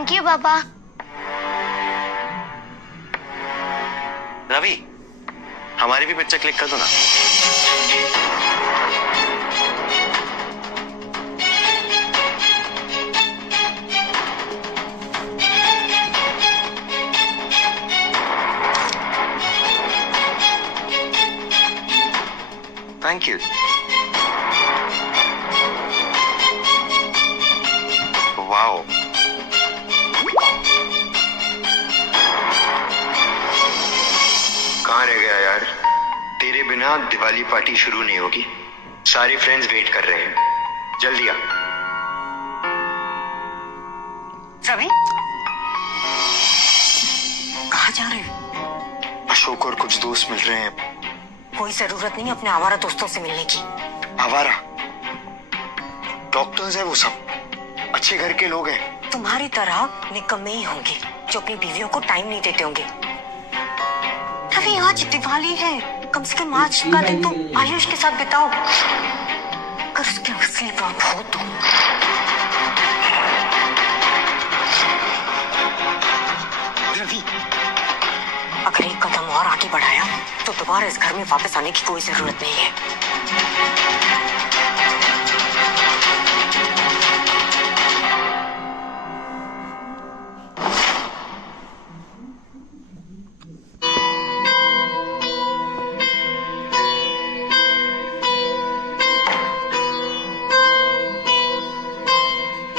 Thank you पापा। रवि, हमारी भी पिक्चर क्लिक कर दो ना। Thank you. वाओ, कहाँ रह गया यार? तेरे बिना दिवाली पार्टी शुरू नहीं होगी। सारे फ्रेंड्स वेट कर रहे हैं, जल्दी आ। रवि, कहाँ जा रहे हो? अशोक और कुछ दोस्त मिल रहे हैं। कोई जरूरत नहीं अपने आवारा दोस्तों से मिलने की। आवारा? डॉक्टर्स है वो सब, अच्छे घर के लोग हैं। तुम्हारी तरह निकम्मे ही होंगे जो अपनी बीवियों को टाइम नहीं देते होंगे। रवि, आज दिवाली है, कम से कम आज का दिन तो आयुष के साथ बिताओ। अगर उसके असली बाप हो तो। रवि, अगर एक कदम और आगे बढ़ाया तो दोबारा इस घर में वापस आने की कोई जरूरत नहीं है।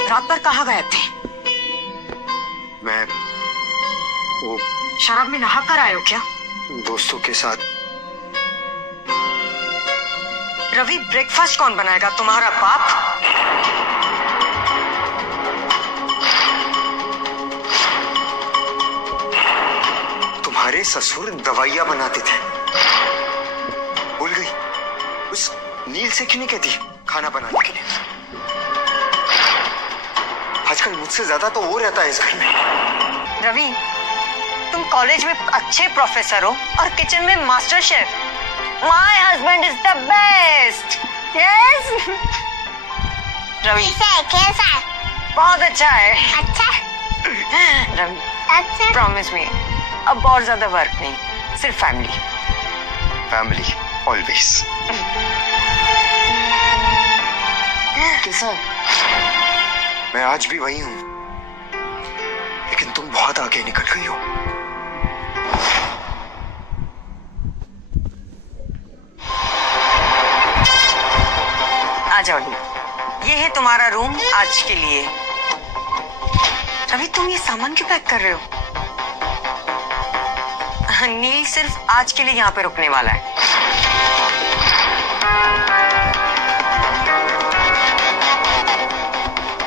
रात भर कहाँ गए थे? मैं वो शराब में नहा कर आए हो क्या? दोस्तों के साथ। रवि, ब्रेकफास्ट कौन बनाएगा, तुम्हारा बाप? तुम्हारे ससुर दवाइयां बनाते थे, भूल गई? उस नील से क्यों नहीं कहती खाना बनाने के लिए? आजकल मुझसे ज्यादा तो वो रहता है इस घर में। रवि, तुम कॉलेज में अच्छे प्रोफेसर हो और किचन में master chef. My husband is the best. Yes Ravi, कैसा है? बहुत अच्छा है। अच्छा? रवि, अच्छा। प्रॉमिस मी, अब और ज्यादा वर्क नहीं, सिर्फ फैमिली। Family always. कैसा है? मैं आज भी वही हूं, लेकिन तुम बहुत आगे निकल गई हो। आ जाओ, ये है तुम्हारा रूम आज के लिए। रवि, तुम ये सामान क्यों पैक कर रहे हो? नील सिर्फ आज के लिए यहाँ पे रुकने वाला है।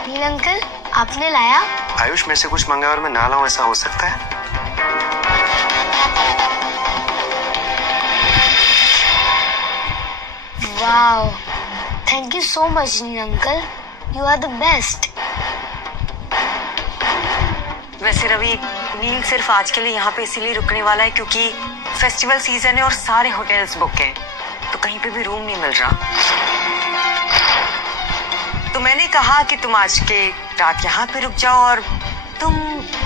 नील अंकल, आपने लाया? आयुष मेरे से कुछ मांगा और मैं ना लाऊं, ऐसा हो सकता है? Wow, thank you so much Neel uncle, you are the best. वैसे रवि, नील सिर्फ आज के लिए यहाँ पे इसीलिए रुकने वाला है क्योंकि फेस्टिवल सीजन है और सारे होटल्स बुक हैं, तो कहीं पे भी रूम नहीं मिल रहा। तो मैंने कहा कि तुम आज के रात यहाँ पे रुक जाओ और तुम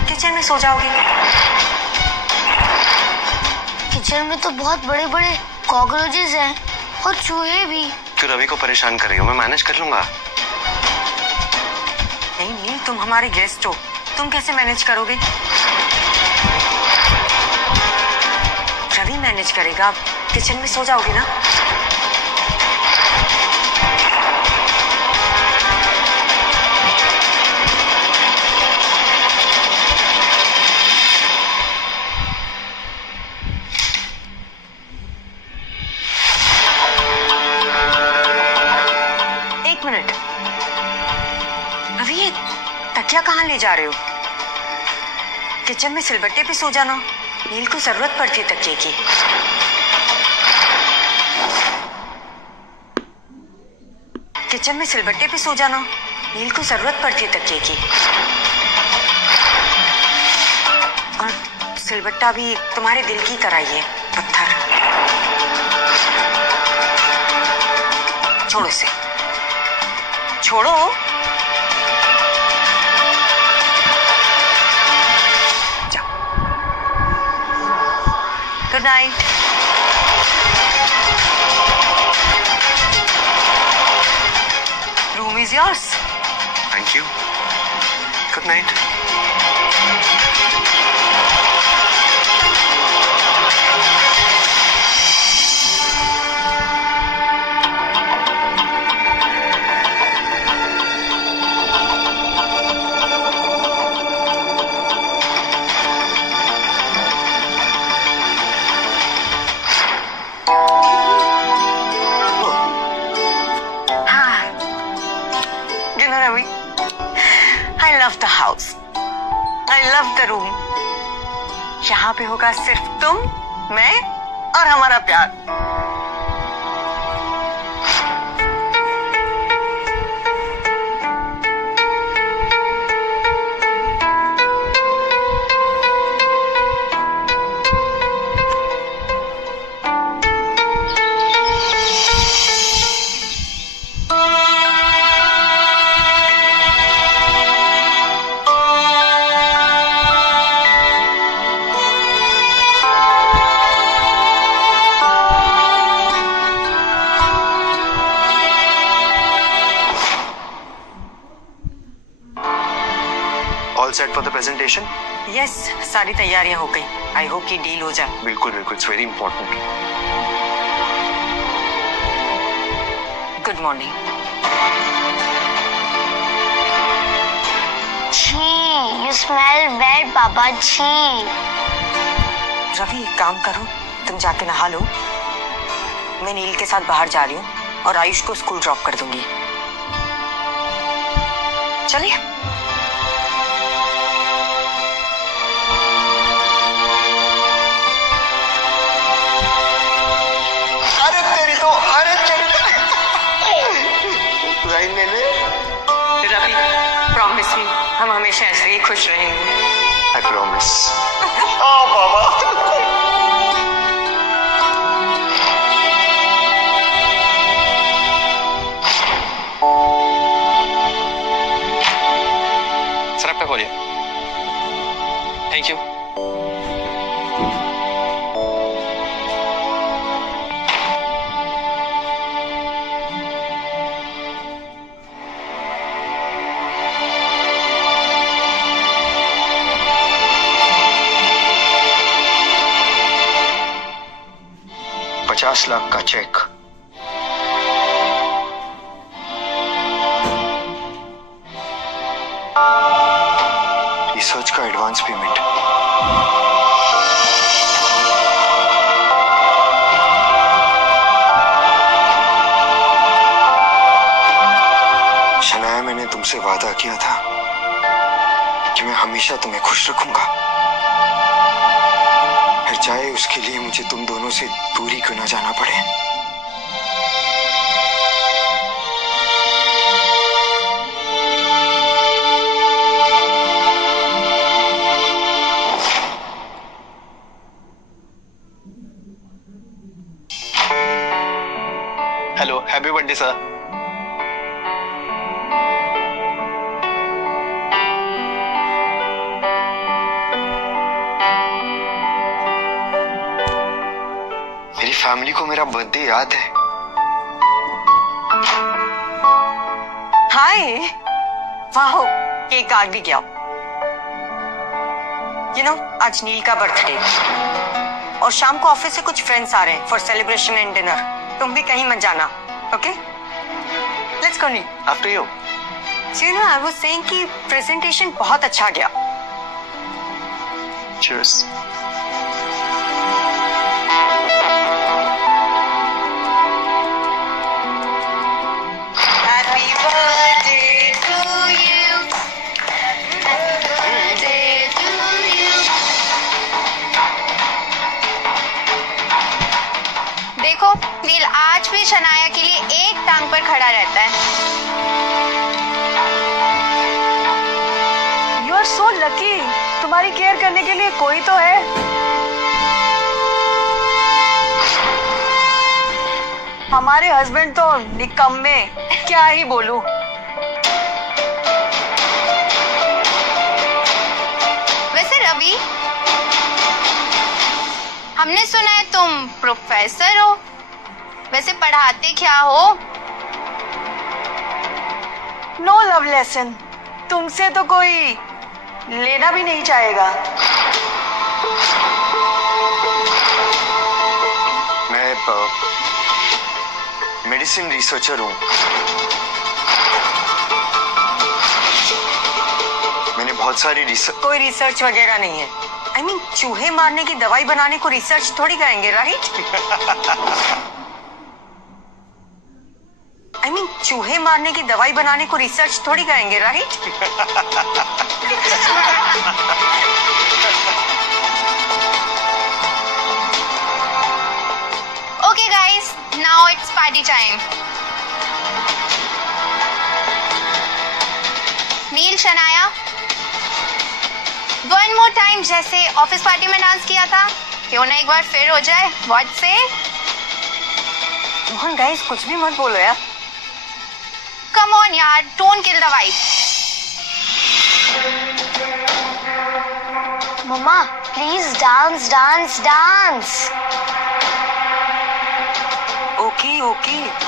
किचन में सो जाओगे। किचन में तो बहुत बड़े बड़े कॉकरोचेस हैं और चूहे भी। क्यों रवि को परेशान कर रही हो? मैं मैनेज कर लूंगा। नहीं नील, तुम हमारे गेस्ट हो, तुम कैसे मैनेज करोगे? रवि मैनेज करेगा, किचन में सो जाओगे ना? एक मिनट रवि, ये तकिया कहाँ ले जा रहे हो? किचन में सिलबट्टे पे सो जाना, नील को जरूरत पड़ती है तकिए की। किचन में सिलबट्टे पे सो जाना, नील को जरूरत पड़ती है तकिए की। और सिलबट्टा भी तुम्हारे दिल की तरह ही है, पत्थर। छोड़ो इसे, छोड़ो। Good night. Room is yours. Thank you. Good night. I love the house. I love the room. यहाँ पे होगा सिर्फ तुम, मैं और हमारा प्यार। All set for the presentation? Yes, सारी तैयारियां हो गई। आई होप कि डील हो जाए। बिल्कुल बिल्कुल, it's very important. Good morning. छी, you smell bad, पापा। छी। रवि, एक काम करो, तुम जाके नहा लो। मैं नील के साथ बाहर जा रही हूँ और आयुष को स्कूल ड्रॉप कर दूंगी। चलिए। रवि, प्रॉमिस मी, हम हमेशा ऐसे ही खुश रहेंगे। I promise. सर आप पे बोलिए। Thank you. $50 लाख का चेक। रिसर्च का एडवांस पेमेंट। शनाया, मैंने तुमसे वादा किया था कि मैं हमेशा तुम्हें खुश रखूंगा, फिर चाहे उसके लिए मुझे तुम दोनों से दूरी क्यों ना जाना पड़े। Hello, happy birthday sir. मेरी फैमिली को मेरा बर्थडे याद है। हाय, वाह, केक आ भी गया। आज नील का बर्थडे और शाम को ऑफिस से कुछ फ्रेंड्स आ रहे हैं फॉर सेलिब्रेशन एंड डिनर। तुम भी कहीं मत जाना, okay? Let's go Neel. After you. I was saying कि प्रेजेंटेशन बहुत अच्छा गया। चीयर्स। देखो, नील आज भी शनाया के लिए एक टांग पर खड़ा रहता है। यू आर सो लकी, तुम्हारी केयर करने के लिए कोई तो है। हमारे हस्बैंड तो निकम्मे, क्या ही बोलूं। वैसे रवि, हमने सुना है तुम प्रोफेसर हो, वैसे पढ़ाते क्या हो? नो लव लेसन, तुमसे तो कोई लेना भी नहीं चाहेगा। मैं मेडिसिन रिसर्चर हूँ। मैंने बहुत सारी रिसर्च। कोई रिसर्च वगैरह नहीं है। I mean, चूहे मारने की दवाई बनाने को रिसर्च थोड़ी कहेंगे, राइट? I mean, चूहे मारने की दवाई बनाने को रिसर्च थोड़ी कहेंगे, right? Okay guys, now it's party time. Neel, Shanaya, one more time, जैसे ऑफिस पार्टी में डांस किया था, क्यों ना एक बार फिर हो जाए? व्हाट से? मोहन गाइस, कुछ भी मत बोलो यार। कम ऑन यार, डोंट किल द वाइब। मम्मा please dance dance dance. Okay okay.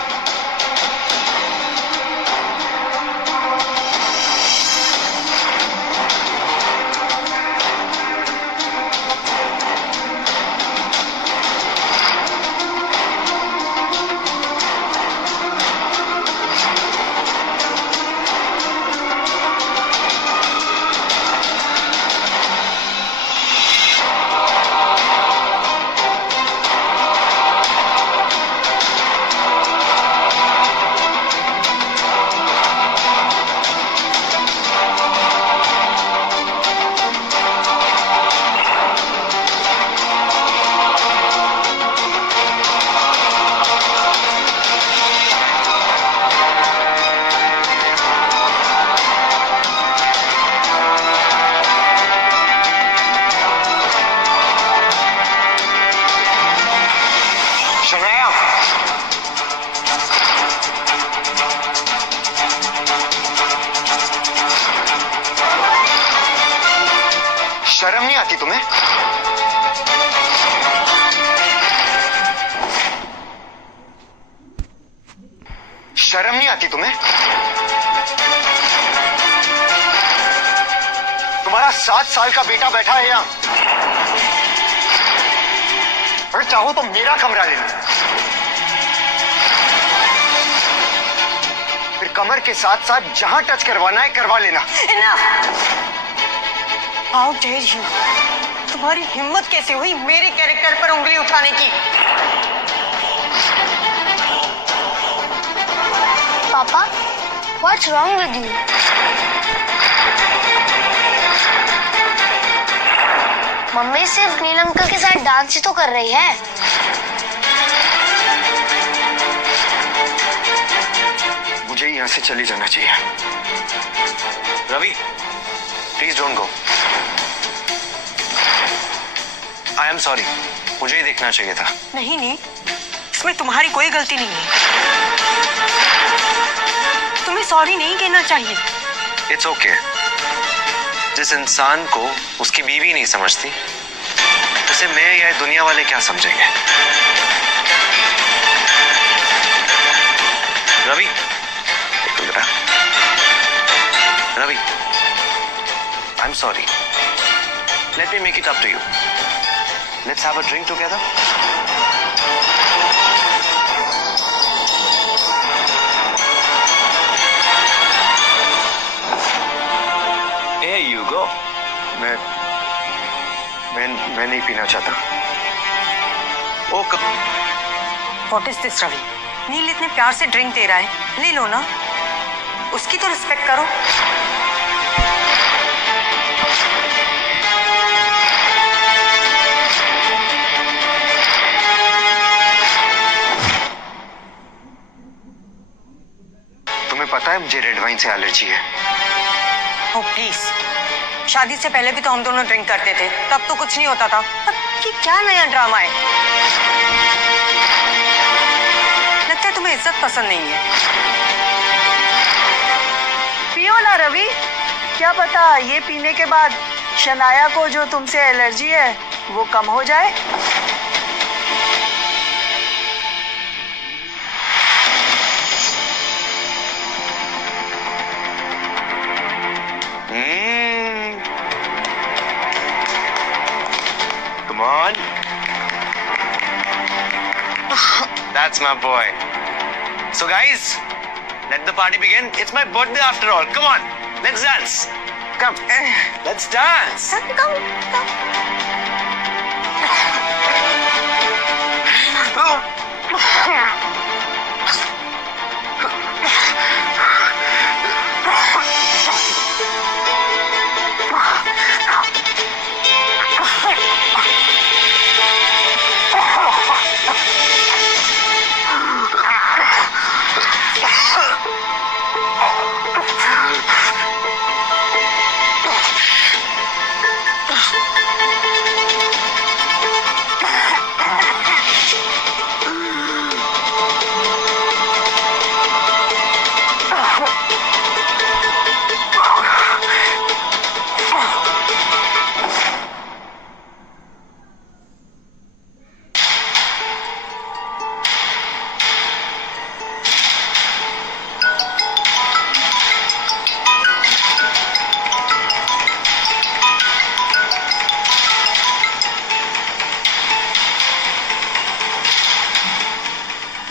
Shanaya, शर्म नहीं आती तुम्हें? शर्म नहीं आती तुम्हें? तुम्हारा 7 साल का बेटा बैठा है यहाँ, और चाहो तो मेरा कमरा ले लो, फिर कमर के साथ साथ जहां टच करवाना है करवा लेना। How dare you! तुम्हारी हिम्मत कैसे हुई मेरे कैरेक्टर पर उंगली उठाने की? पापा what's wrong with you? Mummy सिर्फ नील अंकल के साथ डांस ही तो कर रही है। मुझे यहाँ से चली जाना चाहिए। Ravi, please don't go. I am sorry, मुझे ही देखना चाहिए था। नहीं नहीं, इसमें तुम्हारी कोई गलती नहीं है। तुम्हें सॉरी नहीं कहना चाहिए। It's okay. जिस इंसान को उसकी बीवी नहीं समझती, उसे मैं या दुनिया वाले क्या समझेंगे? Ravi, Ravi, I am sorry. Let me make it up to you. Let's have a drink together. Here you go. मैं नहीं पीना चाहता। Oh what is this Ravi? Neel इतने प्यार से ड्रिंक दे रहा है, ले लो ना। उसकी तो रिस्पेक्ट करो। तुम्हें पता है मुझे रेड वाइन से एलर्जी है। ओ प्लीज, शादी से पहले भी तो हम दोनों ड्रिंक करते थे, तब तो कुछ नहीं होता था। अब ये क्या नया ड्रामा है? लगता है तुम्हें इज्जत पसंद नहीं है। पियो ना रवि, क्या पता ये पीने के बाद शनाया को जो तुमसे एलर्जी है वो कम हो जाए। Come on. That's my boy. So guys, let the party begin. It's my birthday after all. Come on, let's dance. Come, let's dance.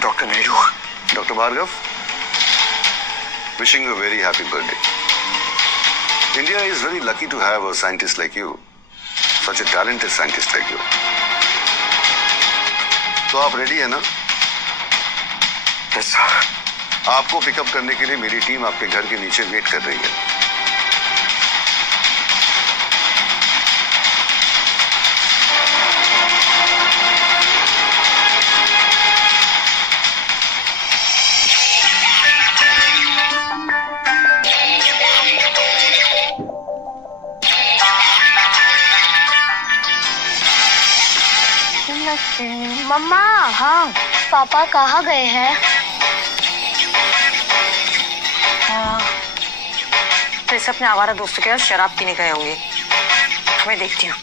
Doctor Naidu, Dr. Bhargav, wishing you a very happy birthday. India is very lucky to have a scientist like you, such a talented scientist like you. तो आप ready है ना? Yes sir. आपको pickup करने के लिए मेरी team आपके घर के नीचे वेट कर रही है। मम्मा। हाँ पापा कहाँ गए हैं? प्रेस अपने आवारा दोस्तों के साथ शराब पीने गए होंगे। मैं देखती हूँ।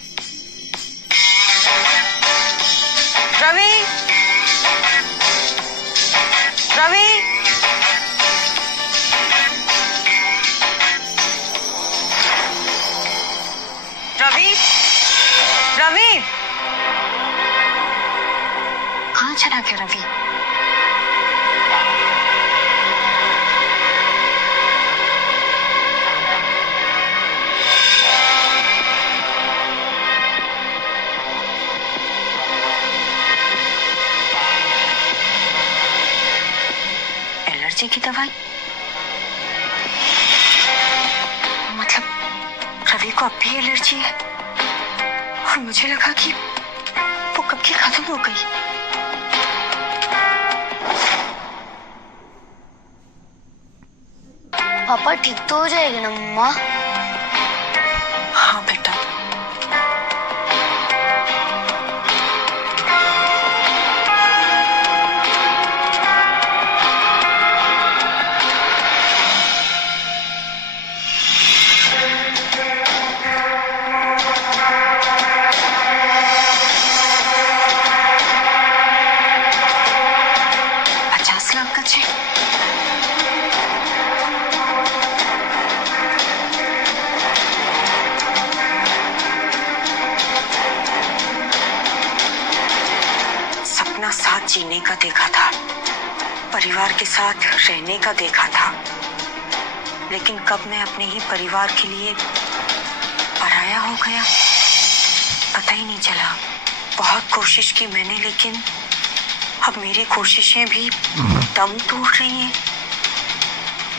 रवि, रवि, रवि, रवि, कहाँ चला गया रवि? एलर्जी की दवाई? मतलब रवि को अब भी एलर्जी है और मुझे लगा कि वो कब की खत्म हो गई। पापा ठीक तो हो जाएगी ना मम्मा? हाँ बेटा। सपना साथ जीने का देखा था, परिवार के साथ रहने का देखा था, लेकिन कब मैं अपने ही परिवार के लिए पराया हो गया पता ही नहीं चला। बहुत कोशिश की मैंने, लेकिन अब मेरी कोशिशें भी दम तोड़ रही हैं।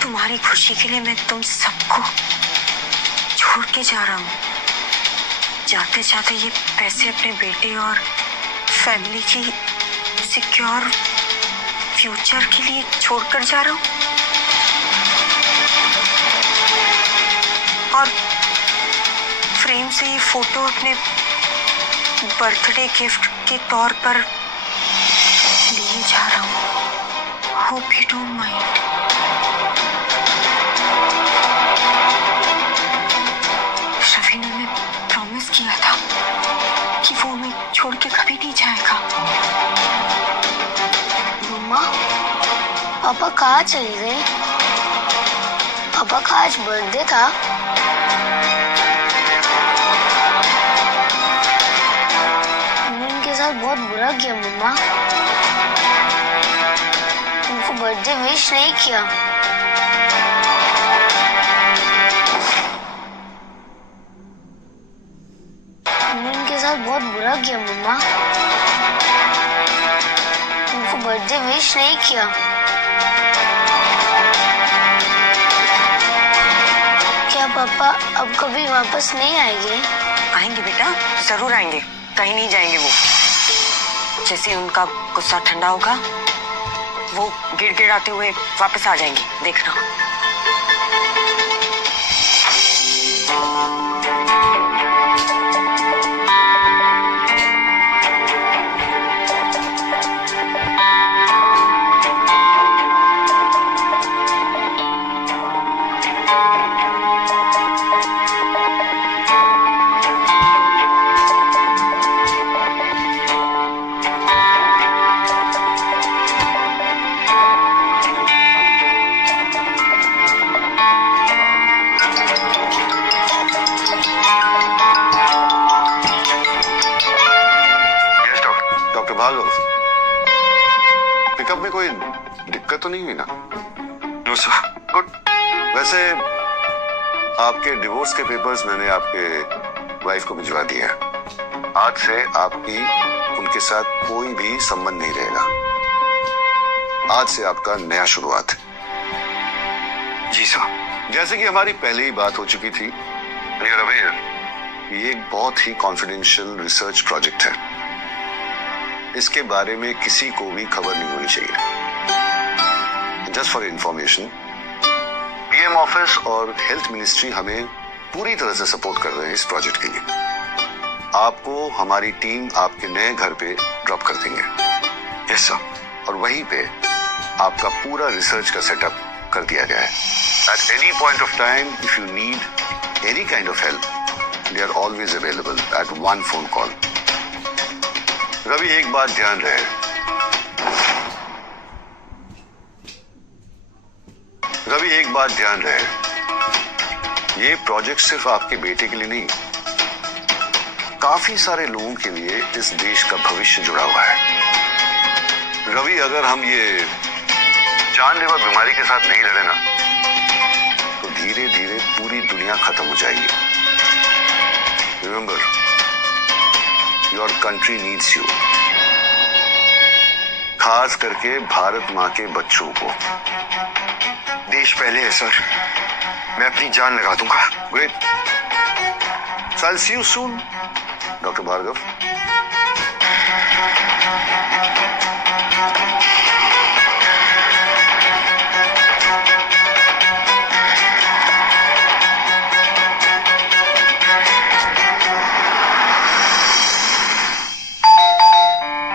तुम्हारी खुशी के लिए मैं तुम सबको छोड़ के जा रहा हूँ। जाते जाते ये पैसे अपने बेटे और फैमिली की सिक्योर फ्यूचर के लिए छोड़कर जा रहा हूँ। और फ्रेम से ये फोटो अपने बर्थडे गिफ्ट के तौर पर लिए जा रहा हूँ। Hope you don't mind. छोड़ के कभी नहीं जाएगा। मम्मा, पापा कहाँ चले गए? पापा का आज बर्थडे था। मैंने उनके साथ बहुत बुरा किया मम्मा। उनको बर्थडे विश नहीं किया। मैंने उनके साथ बहुत बुरा किया मम्मा। उनको बर्थडे विश नहीं किया। क्या पापा अब कभी वापस नहीं आएंगे? आएंगे बेटा, जरूर आएंगे, कहीं नहीं जाएंगे वो। जैसे उनका गुस्सा ठंडा होगा वो गिड़गिड़ाते हुए वापस आ जाएंगे, देखना। पिकअप में कोई दिक्कत तो नहीं हुई ना? No sir, good. वैसे आपके डिवोर्स के पेपर्स मैंने आपके वाइफ को भिजवा दिए हैं। आज से आपकी उनके साथ कोई भी संबंध नहीं रहेगा। आज से आपका नया शुरुआत है। जी सर। जैसे कि हमारी पहले ही बात हो चुकी थी, you're aware, ये एक बहुत ही कॉन्फिडेंशियल रिसर्च प्रोजेक्ट है। इसके बारे में किसी को भी खबर नहीं होनी चाहिए। Just for information, PM office और हेल्थ मिनिस्ट्री हमें पूरी तरह से सपोर्ट कर रहे हैं इस प्रोजेक्ट के लिए। आपको हमारी टीम आपके नए घर पे ड्रॉप कर देंगे। Yes sir. और वहीं पे आपका पूरा रिसर्च का सेटअप कर दिया गया है। At any point of time if you need any kind of help, they are always available at one phone call. Ravi, एक बात ध्यान रहे, ये प्रोजेक्ट सिर्फ आपके बेटे के लिए नहीं, काफी सारे लोगों के लिए इस देश का भविष्य जुड़ा हुआ है। रवि, अगर हम ये जानलेवा बीमारी के साथ नहीं लड़े ना, तो धीरे धीरे पूरी दुनिया खत्म हो जाएगी। Remember, your country needs you, खास करके भारत माँ के बच्चों को। देश पहले है सर, मैं अपनी जान लगा दूंगा। Great, so I'll see you soon, doctor Bhargav.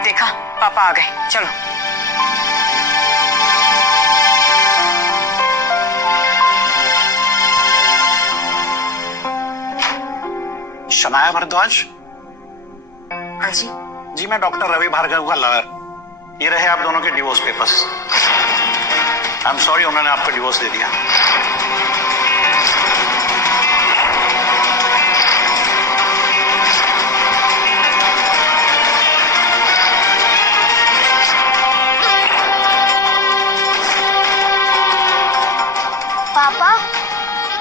देखा, पापा आ गए, चलो। शनाया भारद्वाज? हाँ जी। जी, मैं डॉक्टर रवि भार्गव का लॉयर। ये रहे आप दोनों के divorce papers. I am sorry, उन्होंने आपको डिवोर्स दे दिया। पापा,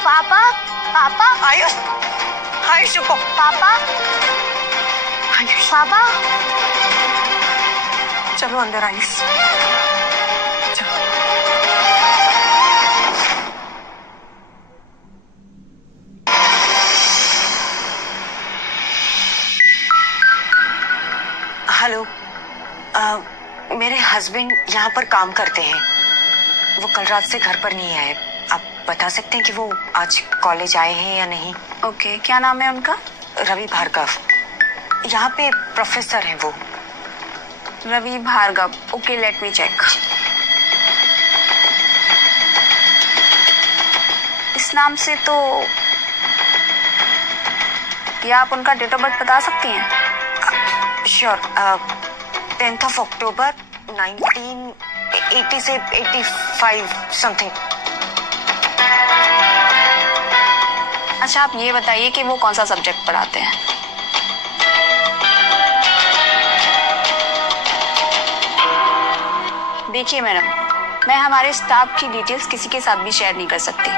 पापा, पापा, आयुष, आयुष चुप हो। पापा, आयुष, पापा। चलो अंदर आयुष, चलो। हेलो, मेरे हस्बैंड यहाँ पर काम करते हैं। वो कल रात से घर पर नहीं आए। आप बता सकते हैं कि वो आज कॉलेज आए हैं या नहीं? ओके, क्या नाम है उनका? रवि भार्गव, यहाँ पे प्रोफेसर हैं वो। Ravi Bhargav, okay, let me check. इस नाम से तो क्या आप उनका डेट ऑफ बर्थ बता सकती हैं? श्योर 10th of October 1980 से 85 समथिंग। अच्छा, आप ये बताइए कि वो कौन सा सब्जेक्ट पढ़ाते हैं? देखिए मैडम, मैं हमारे स्टाफ की डिटेल्स किसी के साथ भी शेयर नहीं कर सकती।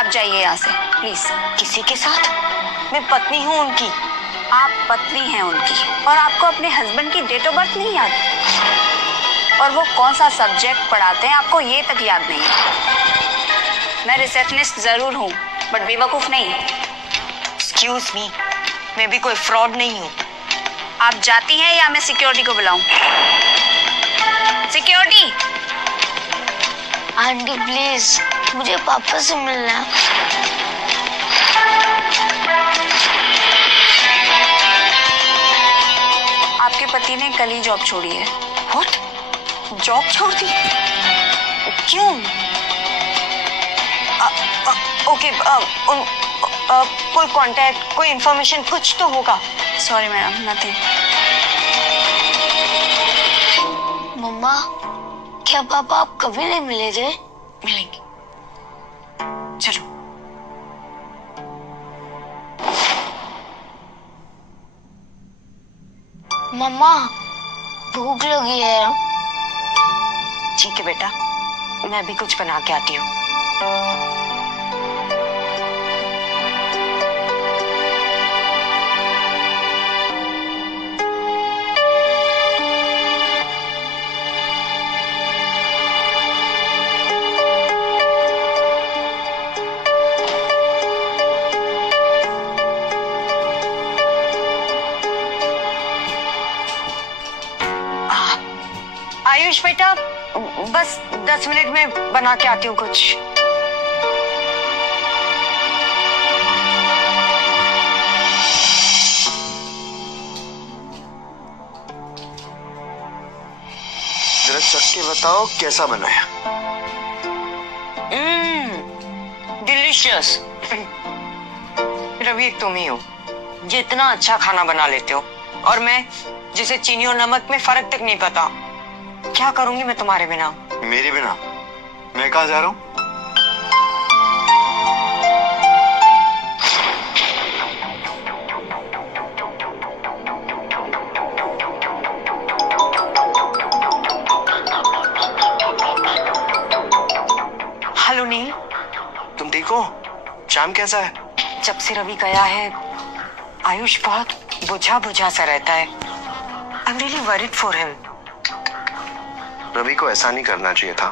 अब जाइए यहाँ से प्लीज। किसी के साथ? मैं पत्नी हूँ उनकी। आप पत्नी हैं उनकी और आपको अपने हस्बैंड की डेट ऑफ बर्थ नहीं याद, और वो कौन सा सब्जेक्ट पढ़ाते हैं आपको ये तक याद नहीं है। मैं रिसेप्शनिस्ट जरूर हूँ बट बेवकूफ नहीं। एक्सक्यूज मी, मैं भी कोई फ्रॉड नहीं हूँ। आप जाती हैं या मैं सिक्योरिटी को बुलाऊं? सिक्योरिटी! आंटी प्लीज, मुझे पापा से मिलना है। आपके पति ने कल ही जॉब छोड़ी है। व्हाट? जॉब छोड़ दी? क्यों? ओके, कोई कांटेक्ट, कोई इंफॉर्मेशन कुछ तो होगा। Sorry madam, nothing. मम्मा, क्या पापा आप कभी नहीं मिले थे? मिलेंगे, चलो। मम्मा, भूख लगी है। ठीक है बेटा, मैं भी कुछ बना के आती हूँ। आयुष बेटा, बस 10 मिनट में बना के आती हूँ कुछ। जरा चख के बताओ कैसा बना है। डिलीशियस। रवि, तुम ही हो जितना अच्छा खाना बना लेते हो, और मैं जिसे चीनी और नमक में फर्क तक नहीं पता। क्या करूंगी मैं तुम्हारे बिना? मेरे बिना? मैं कहाँ जा रहा हूँ? हेलो नील, तुम ठीक हो? शाम कैसा है? जब से रवि गया है आयुष बहुत बुझा बुझा सा रहता है। I am really worried for him. Ravi को ऐसा नहीं करना चाहिए था।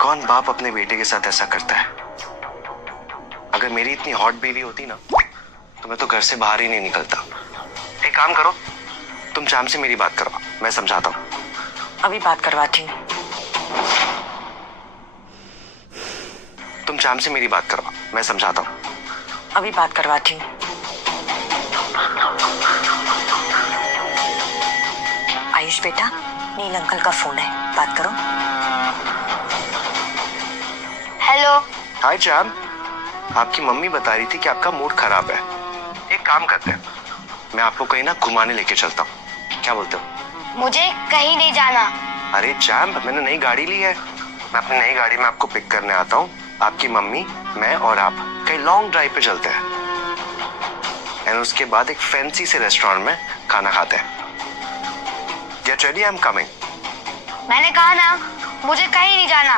कौन बाप अपने बेटे के साथ ऐसा करता है? अगर मेरी इतनी हॉट बीवी होती ना तो मैं तो घर से बाहर ही नहीं निकलता। एक काम करो, तुम चाम से मेरी बात करवा, मैं समझाता हूँ। अभी बात करवाती हूँ। तुम चाम से मेरी बात करवा, मैं समझाता हूँ। अभी बात करवाती हूँ। आयुष बेटा, नील अंकल का फोन है, बात करो। हेलो। हाय चाम, आपकी मम्मी बता रही थी कि आपका मूड खराब है। एक काम करते हैं, मैं आपको कहीं ना घुमाने लेके चलता हूँ, क्या बोलते हो? मुझे कहीं नहीं जाना। अरे चाम, मैंने नई गाड़ी ली है, मैं अपनी नई गाड़ी में आपको पिक करने आता हूँ। आपकी मम्मी, मैं और आप कहीं लॉन्ग ड्राइव पे चलते हैं, और उसके बाद एक फैंसी से रेस्टोरेंट में खाना खाते हैं। Get ready, I'm coming. मैंने कहा ना, मुझे कहीं नहीं जाना।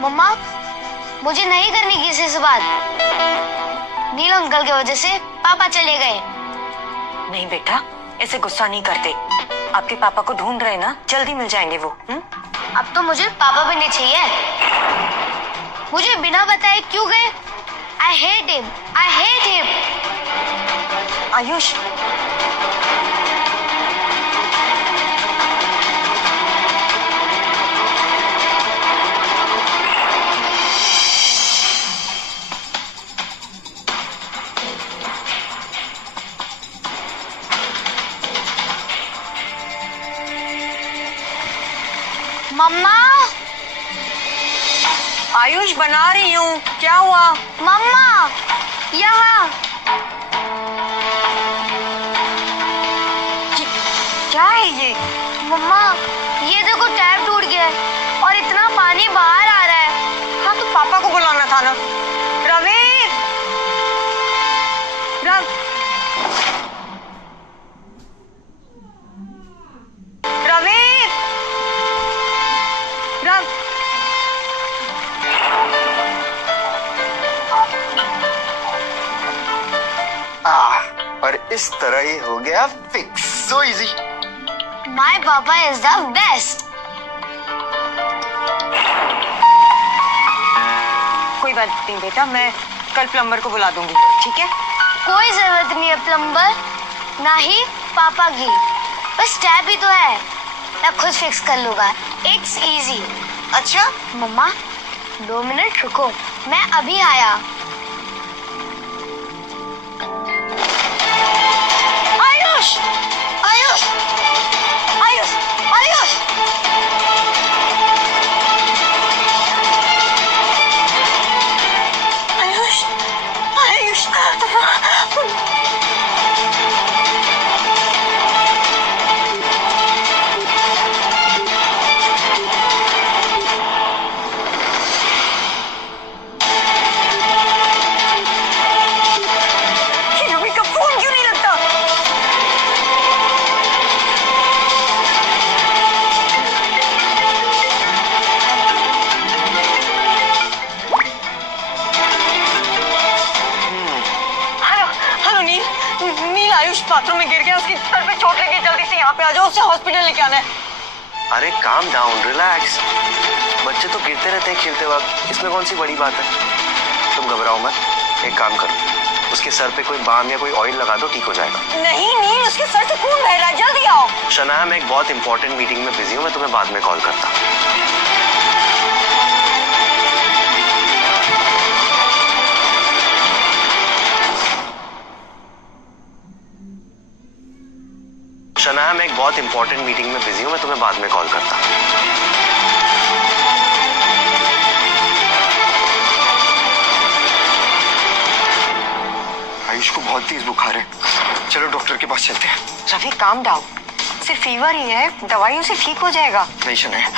मम्मा, मुझे नहीं करनी किसी से बात। नील अंकल की वजह से पापा चले गए। नहीं बेटा, ऐसे गुस्सा नहीं करते। आपके पापा को ढूंढ रहे ना, जल्दी मिल जाएंगे वो। अब तो मुझे पापा भी नहीं चाहिए। मुझे बिना बताए क्यों गए? I hate him. I hate him. Ayush, मम्मा आयुष बना रही हूँ, क्या हुआ? मम्मा यहाँ। क्या है ये? मम्मा ये देखो टैप टूट गया है और इतना पानी बाहर आ रहा है। हाँ तो पापा को बुलाना था ना। रवि, रवि, और इस तरह ये हो गया फिक्स। So easy. माय पापा इज द बेस्ट। कोई बात नहीं बेटा, मैं कल प्लम्बर को बुला दूंगी, ठीक है? कोई जरूरत नहीं है प्लम्बर, ना ही पापा की। बस टैप ही तो है, मैं खुद फिक्स कर लूंगा। It's easy. अच्छा मम्मा 2 मिनट रुको, मैं अभी आया। आयुष, आयुष, आयुष, आयुष। आयुष, आयुष। रवि का फोन क्यों नहीं लगता? हेलो हेलो नील, नील आयुष बाथरूम में गिर गया, उसकी सर पे चोट लगी, जल्दी से यहाँ पे आ जाओ, उसे हॉस्पिटल लेके आना है। अरे काम डाउन, रिलैक्स। बच्चे तो गिरते रहते हैं खेलते वक्त, इसमें कौन सी बड़ी बात है। तुम घबराओ मत, एक काम करो, उसके सर पे कोई बाम या कोई ऑयल लगा दो, ठीक हो जाएगा। नहीं नील, उसके सर से खून बह रहा है, जल्दी आओ। शनाया, मैं एक बहुत इंपॉर्टेंट मीटिंग में बिजी हूँ, मैं तुम्हें बाद में कॉल करता हूँ। शनाया, मैं एक बहुत इंपॉर्टेंट मीटिंग में बिजी हूँ, मैं तुम्हें बाद में कॉल करता हूँ। आयुष को बहुत तेज बुखार है, चलो डॉक्टर के पास चलते हैं। रवि काम डाउन, सिर्फ फीवर ही है, दवाइयों से ठीक हो जाएगा। नहीं शनाया,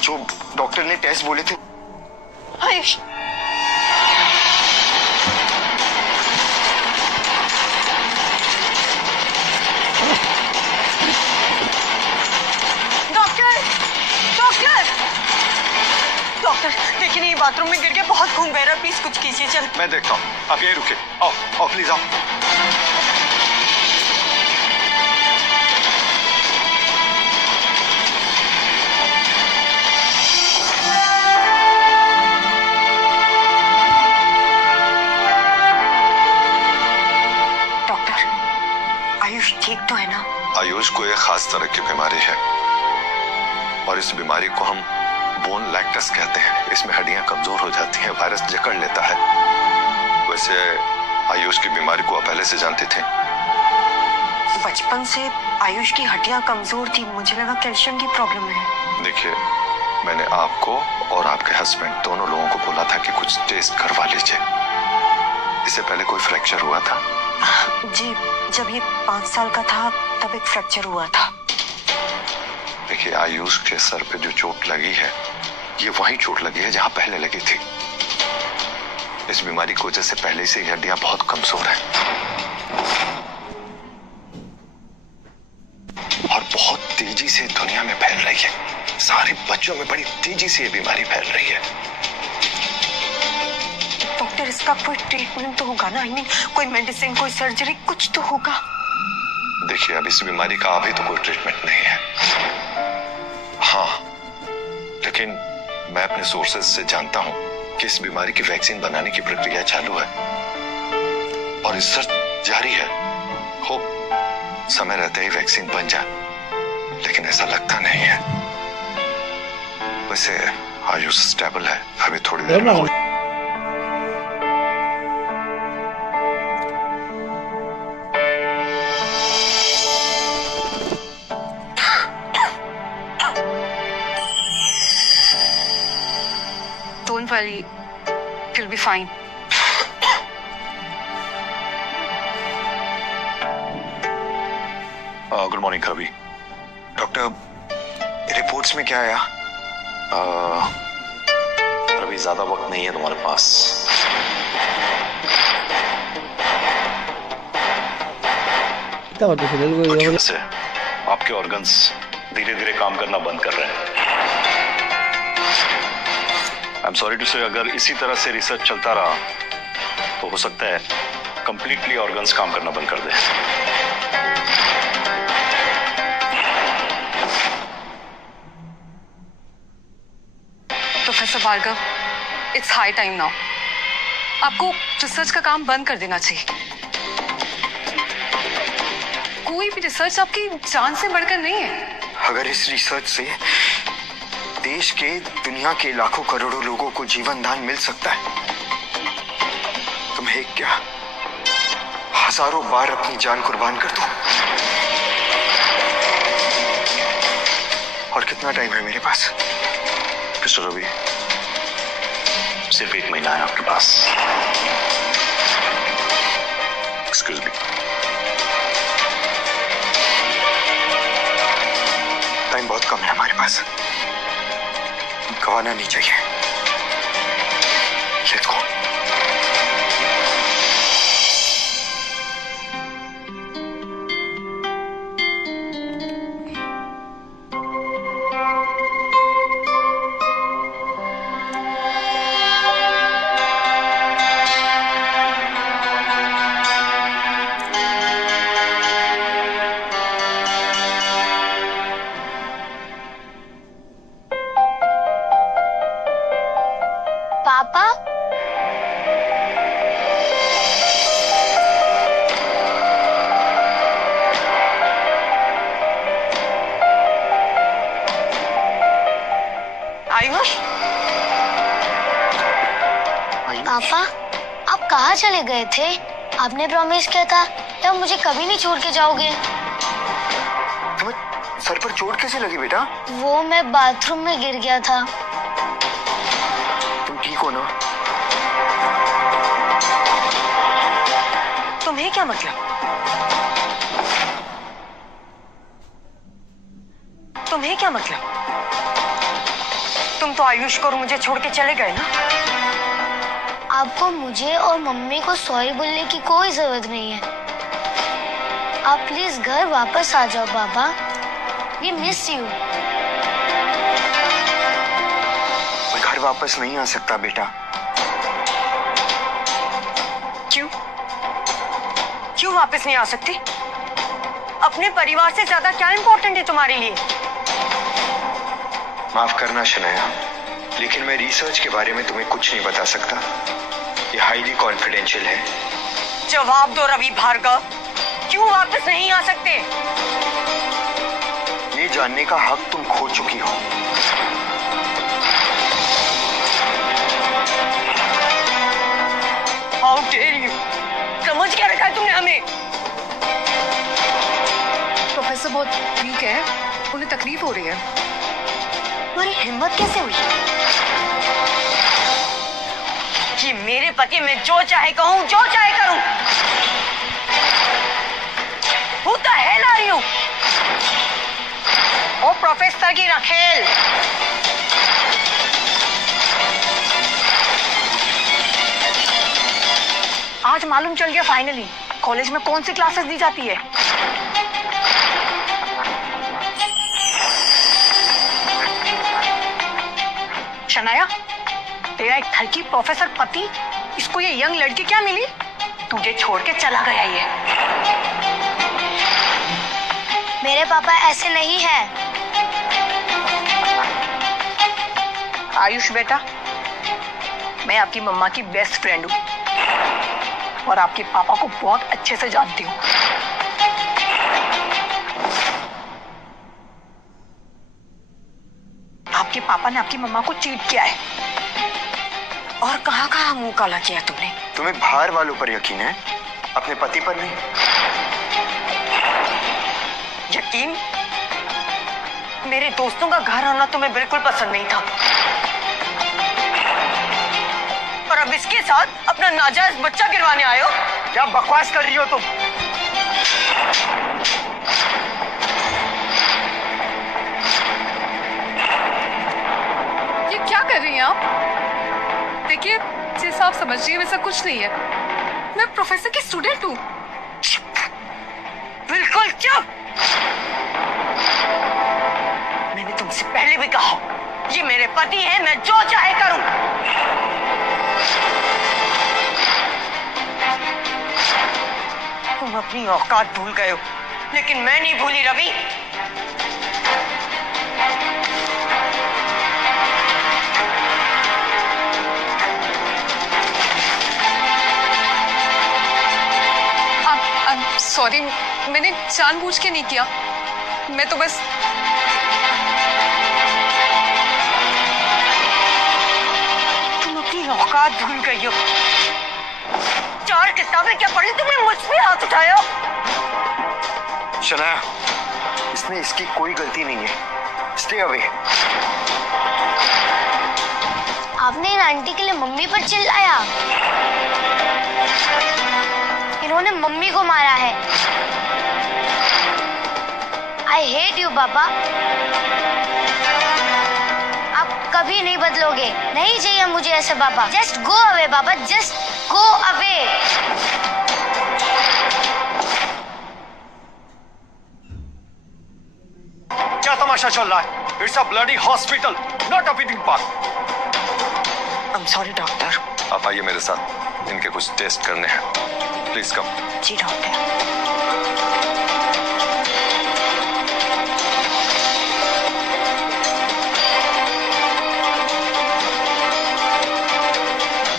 जो डॉक्टर ने टेस्ट बोले थे। आयुष, डॉक्टर, डॉक्टर, डॉक्टर देखिए, ये बाथरूम में गिर के बहुत खून बह रहा है, प्लीज कुछ कीजिए। चल मैं देखता हूँ, आप यहीं रुके। आओ आओ प्लीज आओ। डॉक्टर, आयुष ठीक तो है ना? आयुष को एक खास तरह की बीमारी है और इस बीमारी को हम बोन लैक्टस कहते हैं। इसमें हड्डियां कमजोर हो जाती हैं, वायरस जकड़ लेता है। वैसे आयुष की बीमारी को आप पहले से जानते थे? बचपन से आयुष की हड्डियां कमजोर थी, मुझे लगा कैल्शियम की प्रॉब्लम है। देखिए, मैंने आपको और आपके हस्बैंड दोनों लोगों को बोला था कि कुछ टेस्ट करवा लीजिए। इससे पहले कोई फ्रैक्चर हुआ था? जी, जब ये 5 साल का था तब एक फ्रैक्चर हुआ था। देखिए, आयुष के सर पे जो चोट लगी है, ये वही चोट लगी है जहां पहले लगी थी। इस बीमारी की वजह से पहले से ही हड्डियां बहुत कमजोर हैं और बहुत तेजी से दुनिया में फैल रही है। सारे बच्चों में बड़ी तेजी से ये बीमारी फैल रही है। डॉक्टर, इसका कोई ट्रीटमेंट तो होगा ना? कोई मेडिसिन, कोई सर्जरी, कुछ तो होगा। देखिए, अब इस बीमारी का अभी तो कोई ट्रीटमेंट नहीं है। हाँ, लेकिन मैं अपने सोर्सेज से जानता हूं कि इस बीमारी की वैक्सीन बनाने की प्रक्रिया चालू है और रिसर्च जारी है। होप समय रहते ही वैक्सीन बन जाए, लेकिन ऐसा लगता नहीं है। वैसे आयुष स्टेबल है, अभी थोड़ी देर में Well, he'll be fine. Good morning Ravi. Doctor, reports में क्या आया? रवि, ज्यादा वक्त नहीं है तुम्हारे पास। कुछ वजह से आपके ऑर्गन्स धीरे धीरे काम करना बंद कर रहे हैं। आई एम सॉरी टू से, अगर इसी तरह से रिसर्च चलता रहा तो हो सकता है कंप्लीटली ऑर्गन्स काम करना बंद कर दे। Professor Bhargav, it's high time now. आपको रिसर्च का काम बंद कर देना चाहिए। कोई भी रिसर्च आपकी जान से बढ़कर नहीं है। अगर इस रिसर्च से देश के, दुनिया के लाखों करोड़ों लोगों को जीवन दान मिल सकता है तो मैं क्या हजारों बार अपनी जान कुर्बान कर दूं। और कितना टाइम है मेरे पास? मिस्टर रवि, सिर्फ 1 महीना है आपके पास। Excuse me. टाइम बहुत कम है हमारे पास, गवाना नहीं चाहिए। Let's go. पापा, आयुष, पापा आप कहाँ चले गए थे? आपने प्रॉमिस किया था कि आप मुझे कभी नहीं छोड़ के जाओगे। तुम्हें सर पर चोट कैसे लगी बेटा? वो मैं बाथरूम में गिर गया था। तुम ठीक हो ना? तुम्हें क्या मतलब? तुम्हें क्या मतलब? तुम तो आयुष को और मुझे छोड़ के चले गए ना। आपको मुझे और मम्मी को सॉरी बोलने की कोई जरूरत नहीं है। आप प्लीज घर वापस आ जाओ पापा। We miss you. मैं घर वापस नहीं आ सकता बेटा। क्यों? क्यों वापस नहीं आ सकती? अपने परिवार से ज्यादा क्या इंपॉर्टेंट है तुम्हारे लिए? माफ करना शनाया, लेकिन मैं रिसर्च के बारे में तुम्हें कुछ नहीं बता सकता। ये हाईली कॉन्फिडेंशियल है। जवाब दो रवि भार्गव, क्यों वापस नहीं आ सकते? ये जानने का हक तुम खो चुकी हो। How dare you! समझ क्या रखा है तुमने हमें? प्रोफेसर बहुत वीक है, उन्हें तकलीफ हो रही है। तुम्हारी हिम्मत कैसे हुई कि मेरे पति मैं जो चाहे कहूं, जो चाहे करूं? Who the hell are you? ओ प्रोफेसर की रखेल, आज मालूम चल गया फाइनली कॉलेज में कौन सी क्लासेस दी जाती है। शनाया, तेरा एक थरकी प्रोफेसर पति, इसको ये यंग लड़की क्या मिली? तुझे छोड़ के चला गया ये। मेरे पापा ऐसे नहीं है। आयुष बेटा, मैं आपकी मम्मा की बेस्ट फ्रेंड हूँ और आपके पापा को बहुत अच्छे से जानती हूँ। आपके पापा ने आपकी मम्मा को चीट किया है। और कहाँ कहाँ मुंह काला किया तुमने? तुम्हें बाहर वालों पर यकीन है, अपने पति पर नहीं। यकीन? मेरे दोस्तों का घर आना तुम्हें बिल्कुल पसंद नहीं था। अब इसके साथ अपना नाजायज बच्चा गिरवाने आए हो? क्या बकवास कर रही हो तुम? ये क्या कर रही हैं आप? देखिए, जैसा आप समझ रही हैं वैसा कुछ नहीं है। मैं प्रोफेसर की स्टूडेंट हूँ। बिल्कुल चुप। मैंने तुमसे पहले भी कहा, ये मेरे पति हैं, मैं जो चाहे करूं। तुम अपनी औकात भूल गए हो, लेकिन मैं नहीं भूली रवि। सॉरी, मैंने जानबूझ के नहीं किया। मैं तो बस तुम अपनी औकात भूल गई हो। 4 किताबें क्या पढ़ी तुमने, मुझ पे हाथ उठाया। शनाया, इसमें इसकी कोई गलती नहीं है। Stay away. आपने इन आंटी के लिए मम्मी पर चिल्लाया। इन्होंने मम्मी को मारा है। आई हेट यू बाबा। आप कभी नहीं बदलोगे। नहीं चाहिए मुझे ऐसे बाबा। जस्ट गो अवे बाबा, जस्ट गो अवे। क्या तमाशा चल रहा है? It's a bloody hospital, not a picnic park. I am sorry doctor. आप आइए मेरे साथ, इनके कुछ टेस्ट करने हैं। Please come. जी डॉक्टर।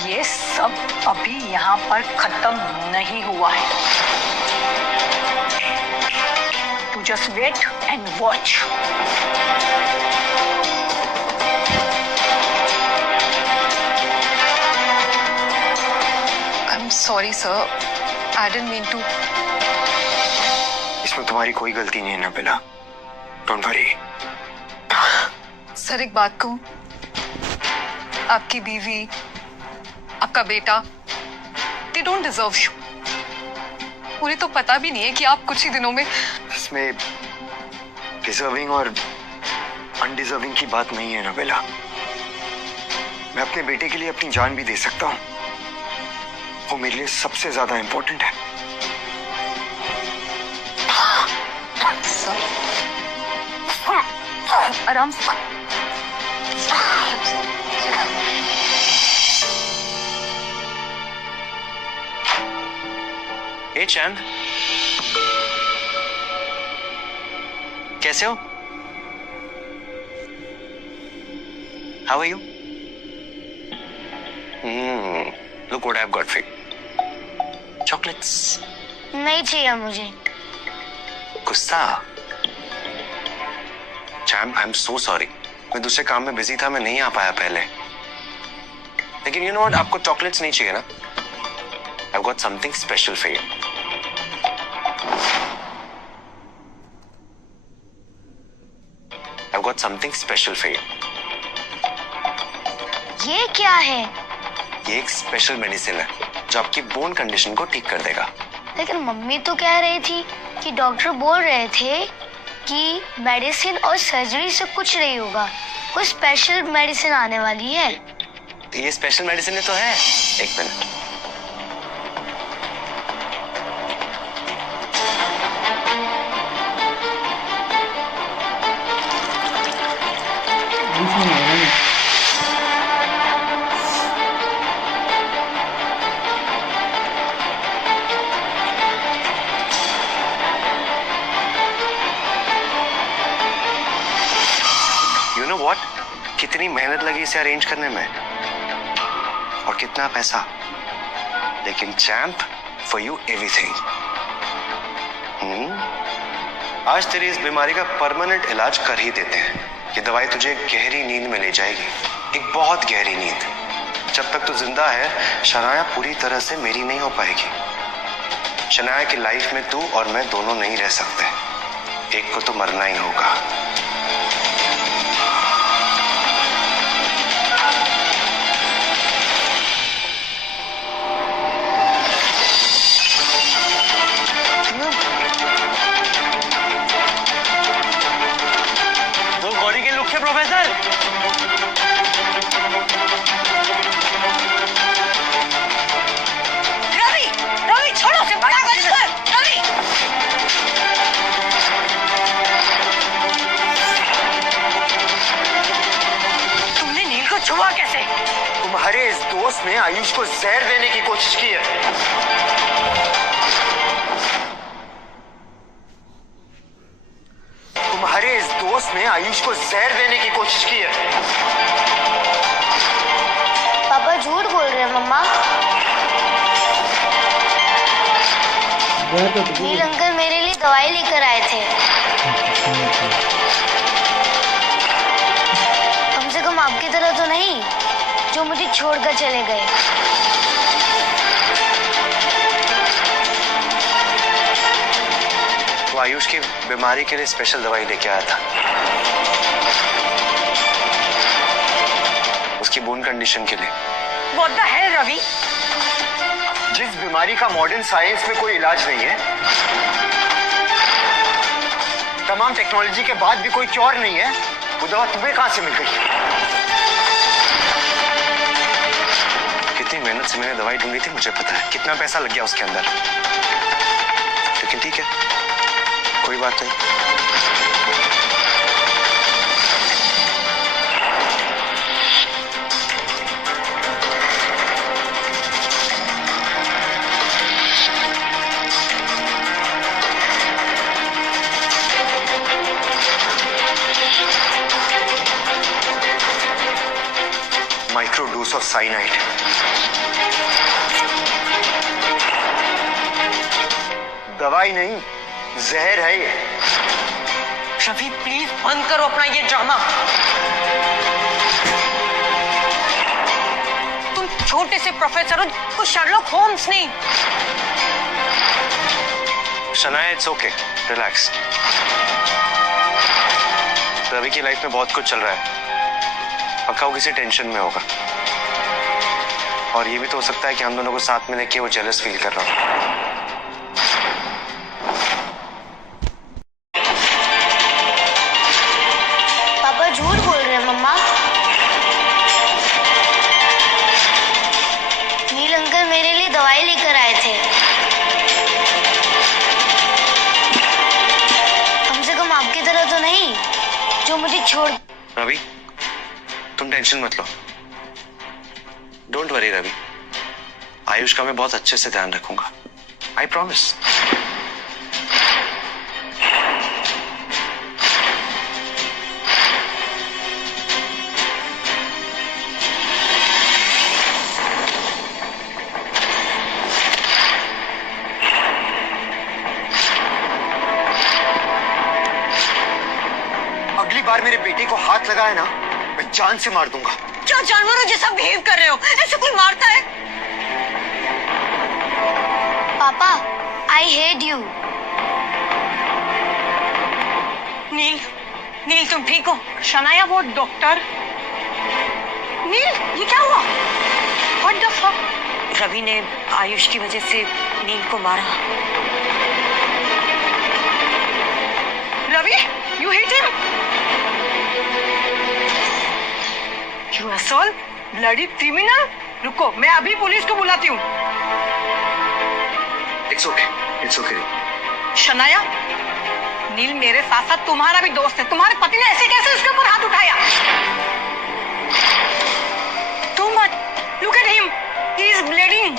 ये सब अभी यहाँ पर खत्म नहीं हुआ है। तू just wait and watch. I am sorry sir, I didn't mean to. इसमें तुम्हारी कोई गलती नहीं है नबीला। Don't worry. सर एक बात कहूं, आपकी बीवी, आपका बेटा, दे डोंट डिजर्व यू। उन्हें तो पता भी नहीं है कि आप कुछ ही दिनों में। इसमें डिजर्विंग और अनडिजर्विंग की बात नहीं है नबीला। मैं अपने बेटे के लिए अपनी जान भी दे सकता हूँ। वो मेरे लिए सबसे ज्यादा इंपॉर्टेंट है। आराम से। हे चैंद, कैसे हो? How are you? Look what I've got for you. Chocolates. नहीं चाहिए मुझे। गुस्सा? Champ, I am so sorry. मैं दूसरे काम में बिजी था, मैं नहीं आ पाया पहले। लेकिन यू नो व्हाट, आपको चॉकलेट्स नहीं चाहिए ना? I've got something special for you. I've got something special for you. ये क्या है? ये एक स्पेशल मेडिसिन है जो आपकी बोन कंडीशन को ठीक कर देगा। लेकिन मम्मी तो कह रही थी कि डॉक्टर बोल रहे थे कि मेडिसिन और सर्जरी से कुछ नहीं होगा, कोई स्पेशल मेडिसिन आने वाली है। तो ये स्पेशल मेडिसिन तो है। एक मिनट। व्हाट, कितनी मेहनत लगी इसे अरेंज करने में और कितना पैसा। लेकिन चैंप, फॉर यू एवरीथिंग। आज तेरी इस बीमारी का परमानेंट इलाज कर ही देते हैं। ये दवाई तुझे गहरी नींद में ले जाएगी, एक बहुत गहरी नींद। जब तक तू जिंदा है, शनाया पूरी तरह से मेरी नहीं हो पाएगी। शनाया की लाइफ में तू और मैं दोनों नहीं रह सकते। एक को तो मरना ही होगा। प्रोफेसर। रवि, रवि छोड़ो उसे, पागल कर, रवि। तुमने नील को छुआ कैसे? तुम्हारे इस दोस्त ने आयुष को जहर देने की कोशिश की है। तुम्हारे इस दोस्त ने आयुष को जहर देने की कोशिश की है। पापा झूठ बोल रहे हैं मम्मा। नील अंकल मेरे लिए दवाई लेकर आए थे। कम से कम आपकी तरह तो नहीं जो मुझे छोड़कर चले गए। वो आयुष की बीमारी के लिए स्पेशल दवाई लेके आया था, उसकी बोन कंडीशन के लिए। What the hell, Ravi? जिस बीमारी का मॉडर्न साइंस में कोई इलाज नहीं है, तमाम टेक्नोलॉजी के बाद भी कोई क्योर नहीं है, वो दवा तुम्हें कहां से मिल गई? कितनी मेहनत से मैंने दवाई ढूंढी थी मुझे पता है, कितना पैसा लग गया उसके अंदर, लेकिन ठीक है, कोई बात नहीं। Micro dose of cyanide. दवाई नहीं, जहर है ये। रवि प्लीज बंद करो अपना ये ड्रामा। तुम छोटे से प्रोफेसर हो, कोई शर्लॉक होम्स नहीं। Shanaya, it's okay, relax. Ravi की लाइफ में बहुत कुछ चल रहा है, पक्का वो किसी टेंशन में होगा, और ये भी तो हो सकता है कि हम दोनों को साथ में देख के वो जेलस फील कर रहा हो। पापा झूठ बोल रहे हैं मम्मा। नील अंकल मेरे लिए दवाई लेकर आए थे। कम से कम आपकी तरह तो नहीं जो मुझे छोड़। रवि, तुम टेंशन मत लो, डोंट वरी रवि, आयुष का मैं बहुत अच्छे से ध्यान रखूंगा, आई प्रॉमिस। अगली बार मेरे बेटे को हाथ लगाए ना, मैं जान से मार दूंगा। क्या जानवरों जैसा बिहेव कर रहे हो? ऐसे कोई मारता है? पापा, आई हेट यू। नील, नील तुम ठीक हो? शनाया वो डॉक्टर। नील ये क्या हुआ? What the fuck? रवि ने आयुष की वजह से नील को मारा। Ravi, you hit him? You asshole, bloody criminal! रुको, मैं अभी पुलिस को बुलाती हूँ। It's okay, it's okay. Shanaya, Neel मेरे साथ साथ तुम्हारा भी दोस्त है। तुम्हारे पति ने ऐसे कैसे उसके ऊपर हाथ उठाया? तुम मत, look at him, he is bleeding.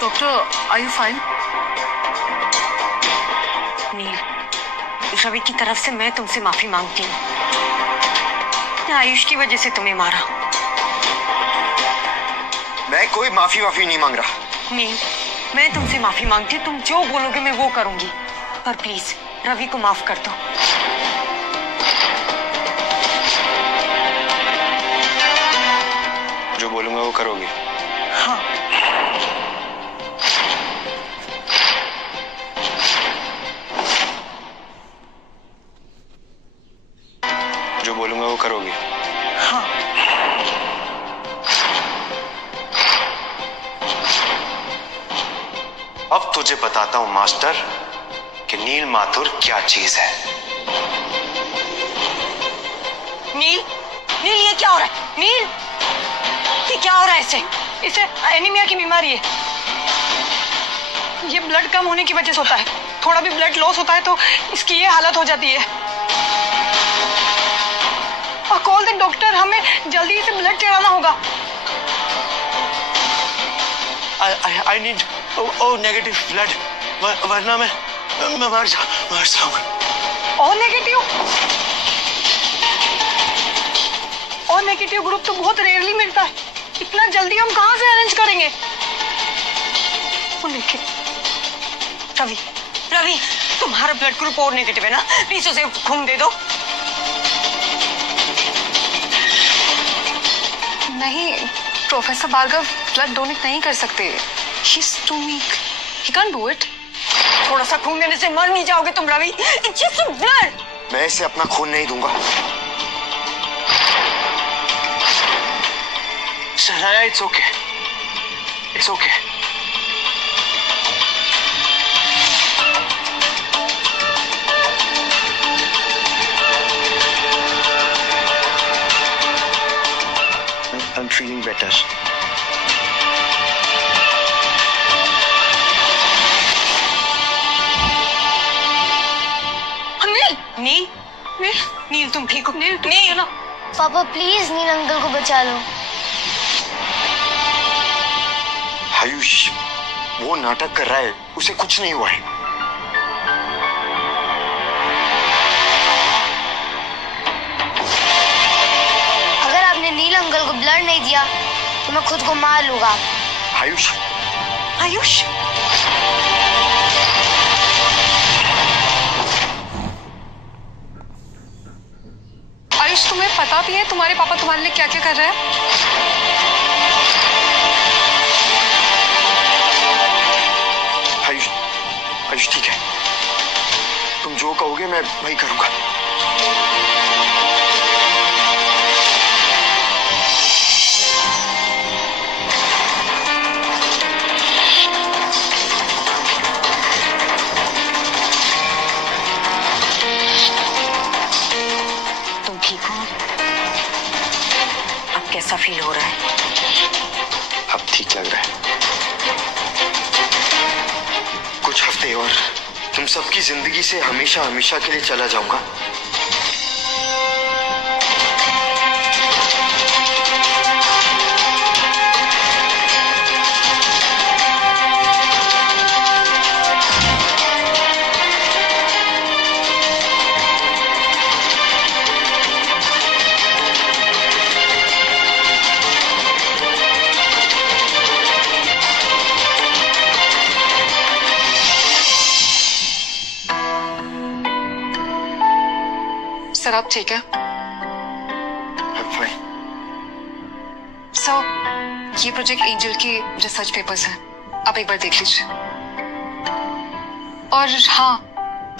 Doctor, are you fine? Neel, Ravi की तरफ से मैं तुमसे माफी मांगती हूँ। आयुष की वजह से तुम्हें मारा। मैं कोई माफी वाफी नहीं मांग रहा। नील, मैं तुमसे माफी मांगती हूँ, तुम जो बोलोगे मैं वो करूंगी, पर प्लीज रवि को माफ कर दो। जो बोलूंगा वो करोगे? हाँ। जो बोलूंगा वो करोगे? हाँ। अब तुझे बताता हूं मास्टर, कि नील माथुर क्या चीज है। नील, नील ये क्या हो रहा है? नील, ये क्या हो रहा है इसे? इसे एनीमिया की बीमारी है। ये ब्लड कम होने की वजह से होता है। थोड़ा भी ब्लड लॉस होता है तो इसकी ये हालत हो जाती है। और कॉल द डॉक्टर, हमें जल्दी इसे ब्लड चढ़ाना होगा। I need O negative blood, वरना मैं मर जाऊंगा। और नेगेटिव ग्रुप तो बहुत रेयरली मिलता है। इतना जल्दी हम कहाँ से अरेंज करेंगे? रवि, रवि, तुम्हारा ब्लड ग्रुप और नेगेटिव है ना? प्लीज उसे खून दे दो। नहीं, प्रोफेसर भार्गव ब्लड डोनेट नहीं कर सकते। He's too weak. He can't do it. थोड़ा सा खून देने से मर नहीं जाओगे तुम Ravi. It's just a blood. मैं इसे अपना खून नहीं दूंगा। Shanaya, it's okay. It's okay. I'm feeling better. नील, नील, नील तुम ठीक हो? नील, नील, पापा प्लीज नील अंकल को बचा लो। आयुष, वो नाटक कर रहा है, उसे कुछ नहीं हुआ है। अगर आपने नील अंकल को ब्लड नहीं दिया तो मैं खुद को मार लूंगा। आयुष, आयुष, आयुष, तुम्हें पता भी है तुम्हारे पापा तुम्हारे लिए क्या क्या कर रहे हैं? आयुष ठीक है, तुम जो कहोगे मैं वही करूंगा। तुम ठीक हो? अब कैसा फील हो रहा है? अब ठीक लग रहा है। कुछ हफ्ते और तुम सबकी जिंदगी से हमेशा हमेशा के लिए चला जाऊंगा। सर आप ठीक है? सर ये प्रोजेक्ट एंजल की रिसर्च पेपर्स हैं, आप एक बार देख लीजिए। और हाँ,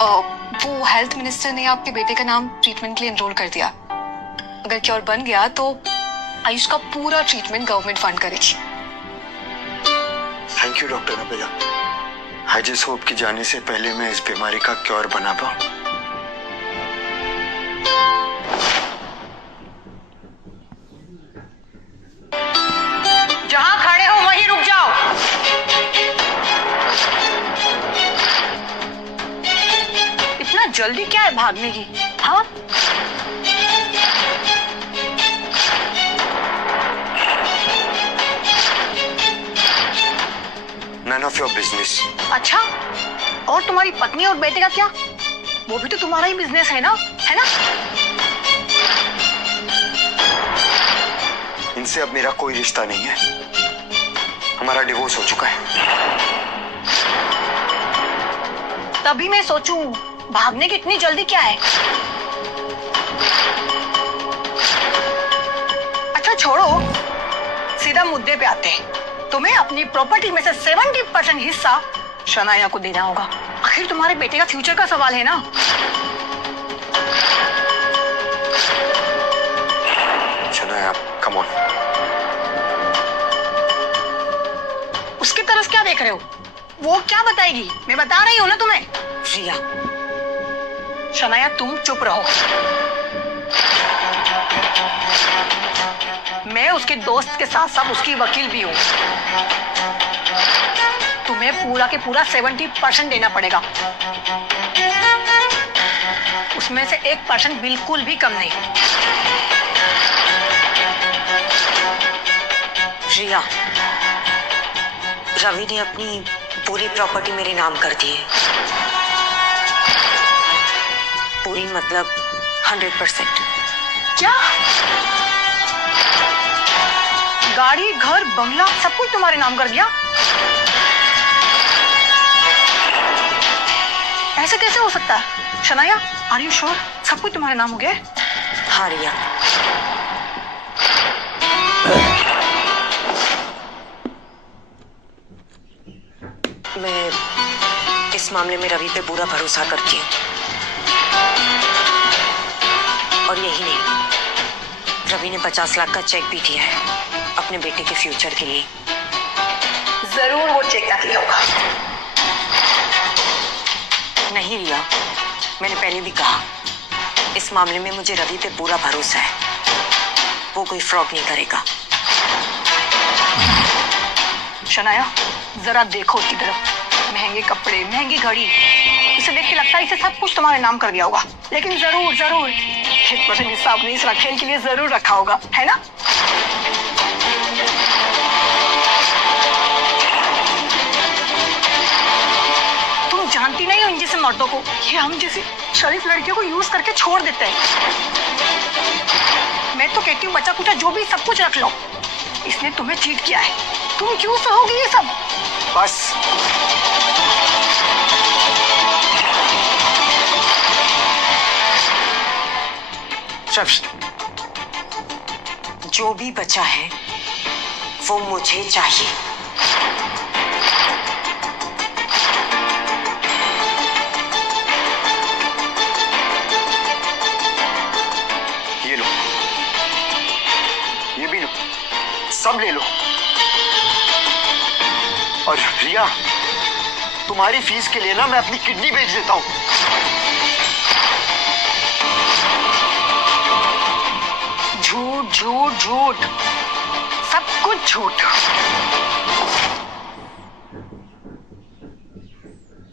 वो हेल्थ मिनिस्टर ने आपके बेटे का नाम ट्रीटमेंट के लिए एनरोल कर दिया। अगर क्योर बन गया तो आयुष का पूरा ट्रीटमेंट गवर्नमेंट फंड करेगी। Thank you doctor Apela. I just hope कि जाने से पहले मैं इस बीमारी का क्योर बना पाऊं। जहां खड़े हो वहीं रुक जाओ। इतना जल्दी क्या है भागने की? हाँ, None of your business. अच्छा, और तुम्हारी पत्नी और बेटे का क्या? वो भी तो तुम्हारा ही बिजनेस है ना? है ना? इनसे अब मेरा कोई रिश्ता नहीं है। हमारा डिवोर्स हो चुका है। तभी मैं सोचूं भागने की इतनी जल्दी क्या है? अच्छा छोड़ो, सीधा मुद्दे पे आते हैं। तुम्हें अपनी प्रॉपर्टी में से 70% हिस्सा शनाया को देना होगा। आखिर तुम्हारे बेटे का फ्यूचर का सवाल है ना? Shanaya, come on. उसकी तरफ क्या देख रहे हो? वो क्या बताएगी? मैं बता रही हूँ ना तुम्हें। रिया, शनाया तुम चुप रहो। मैं उसके दोस्त के साथ साथ उसकी वकील भी हूँ। तुम्हें पूरा के पूरा 70% देना पड़ेगा। उसमें से 1% बिल्कुल भी कम नहीं। रिया, रवि ने अपनी पूरी प्रॉपर्टी मेरे नाम कर दी है। पूरी मतलब 100%। क्या? गाड़ी, घर, बंगला सब कुछ तुम्हारे नाम कर दिया? ऐसे कैसे हो सकता है? शनाया, आर यू श्योर सब कुछ तुम्हारे नाम हो गया? हाँ रिया, मैं इस मामले में रवि पे पूरा भरोसा करती हूँ। और यही नहीं, रवि ने 50 लाख का चेक भी दिया है अपने बेटे के फ्यूचर के लिए। जरूर वो चेक नकली होगा। नहीं रिया, मैंने पहले भी कहा, इस मामले में मुझे रवि पे पूरा भरोसा है। वो कोई फ्रॉड नहीं करेगा। शनाया, जरा देखो उसकी तरफ। महंगे कपड़े, महंगी घड़ी, इसे देख के लगता है इसे सब कुछ तुम्हारे नाम कर दिया होगा। लेकिन जरूर जरूर 1% हिस्सा अपने इस रखेल के लिए जरूर रखा होगा, है ना? तुम जानती नहीं हो इन जैसे मर्दों को, ये हम जैसी शरीफ लड़कियों को यूज करके छोड़ देते हैं। मैं तो कहती हूँ बच्चा कुचा जो भी सब कुछ रख लो। इसने तुम्हें चीट किया है, तुम क्यों सहोगी ये सब? बस जो भी बचा है वो मुझे चाहिए। ये लो, ये भी लो, सब ले लो। और रिया, तुम्हारी फीस के लिए ना मैं अपनी किडनी बेच देता हूं। झूठ झूठ झूठ, सब कुछ झूठ।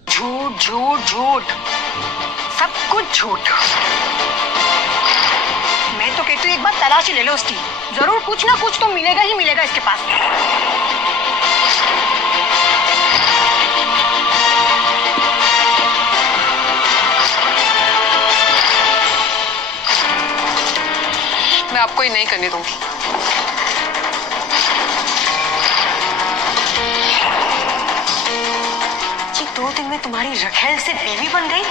झूठ झूठ झूठ, सब कुछ झूठ। मैं तो कहती हूँ एक बार तलाशी ले लो उसकी, जरूर कुछ ना कुछ तो मिलेगा ही मिलेगा इसके पास। मैं आपको ये नहीं करने दूंगी। ये 2 दिन में तुम्हारी रखेल से बीवी बन गई?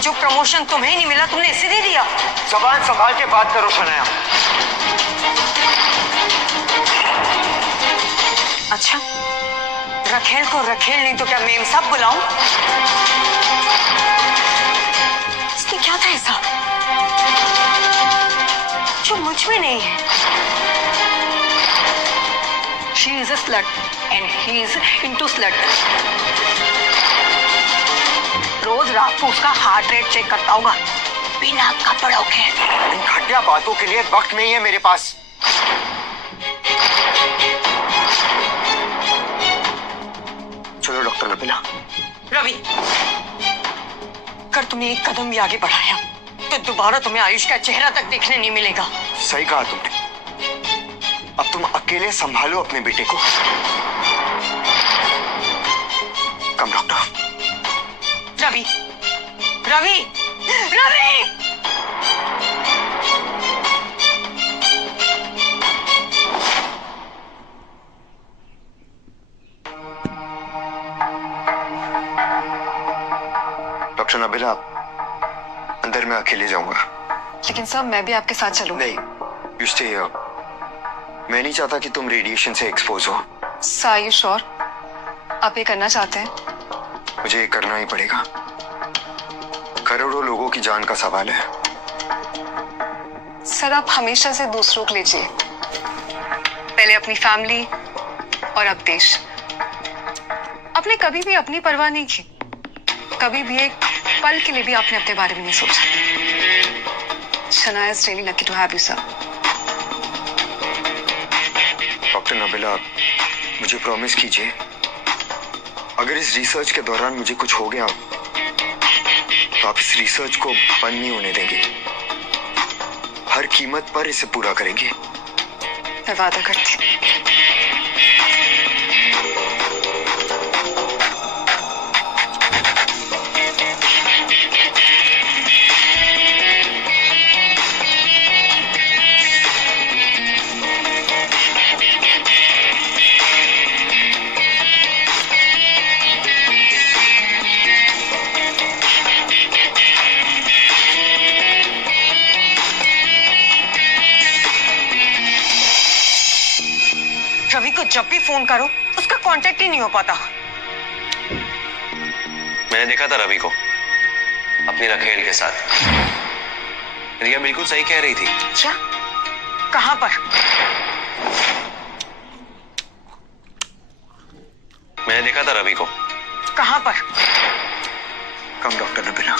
जो प्रमोशन तुम्हें नहीं मिला तुमने इसे दे दिया? जबान संभाल के बात करो शनाया। अच्छा, रखेल को रखेल नहीं तो क्या मेम साहब बुलाऊं? इसमें क्या था ऐसा जो मुझ में नहीं है? She is a slut and he is into slut. रोज रात को उसका हार्ट रेट चेक करता होगा बिना कपड़ों के। इन घटिया बातों के लिए वक्त नहीं है मेरे पास। चलो डॉक्टर नबीला। रवि, अगर तुमने एक कदम भी आगे बढ़ाया तो दोबारा तुम्हें आयुष का चेहरा तक देखने नहीं मिलेगा। सही कहा तुमने। अब तुम अकेले संभालो अपने बेटे को। कम डॉक्टर। रवि, रवि, रवि! डॉक्टर नबीला, अंदर मैं अकेले जाऊंगा। लेकिन साहब मैं भी आपके साथ चलूं। नहीं, यू स्टे हियर। मैं नहीं चाहता कि तुम रेडिएशन से एक्सपोज हो। आर यू श्योर आप ये करना चाहते हैं? मुझे ये करना ही पड़ेगा। करोड़ों लोगों की जान का सवाल है। सर आप हमेशा से दूसरों को लीजिए, पहले अपनी फैमिली और अब देश। आपने कभी भी अपनी परवाह नहीं की, कभी भी एक पल के लिए भी आपने अपने बारे में नहीं सोचा। Shanaya is really lucky to have you sir. Doctor Nabila, मुझे प्रॉमिस कीजिए, अगर इस रिसर्च के दौरान मुझे कुछ हो गया तो आप इस रिसर्च को बंद नहीं होने देंगे, हर कीमत पर इसे पूरा करेंगे। मैं वादा करती हूँ। रवि को जब भी फोन करो उसका कांटेक्ट ही नहीं हो पाता। मैंने देखा था रवि को अपनी रखेल के साथ। रिया बिल्कुल सही कह रही थी। क्या? कहां पर? मैंने देखा था रवि को। कहां पर? कम डॉक्टर नबिला।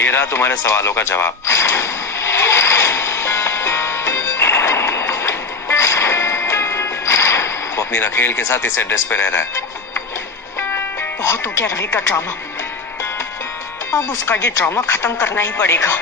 ये रहा तुम्हारे सवालों का जवाब। वो अपनी रखेल के साथ इस एड्रेस पे रह रहा है। बहुत हो गया रवि का ड्रामा, अब उसका ये ड्रामा खत्म करना ही पड़ेगा।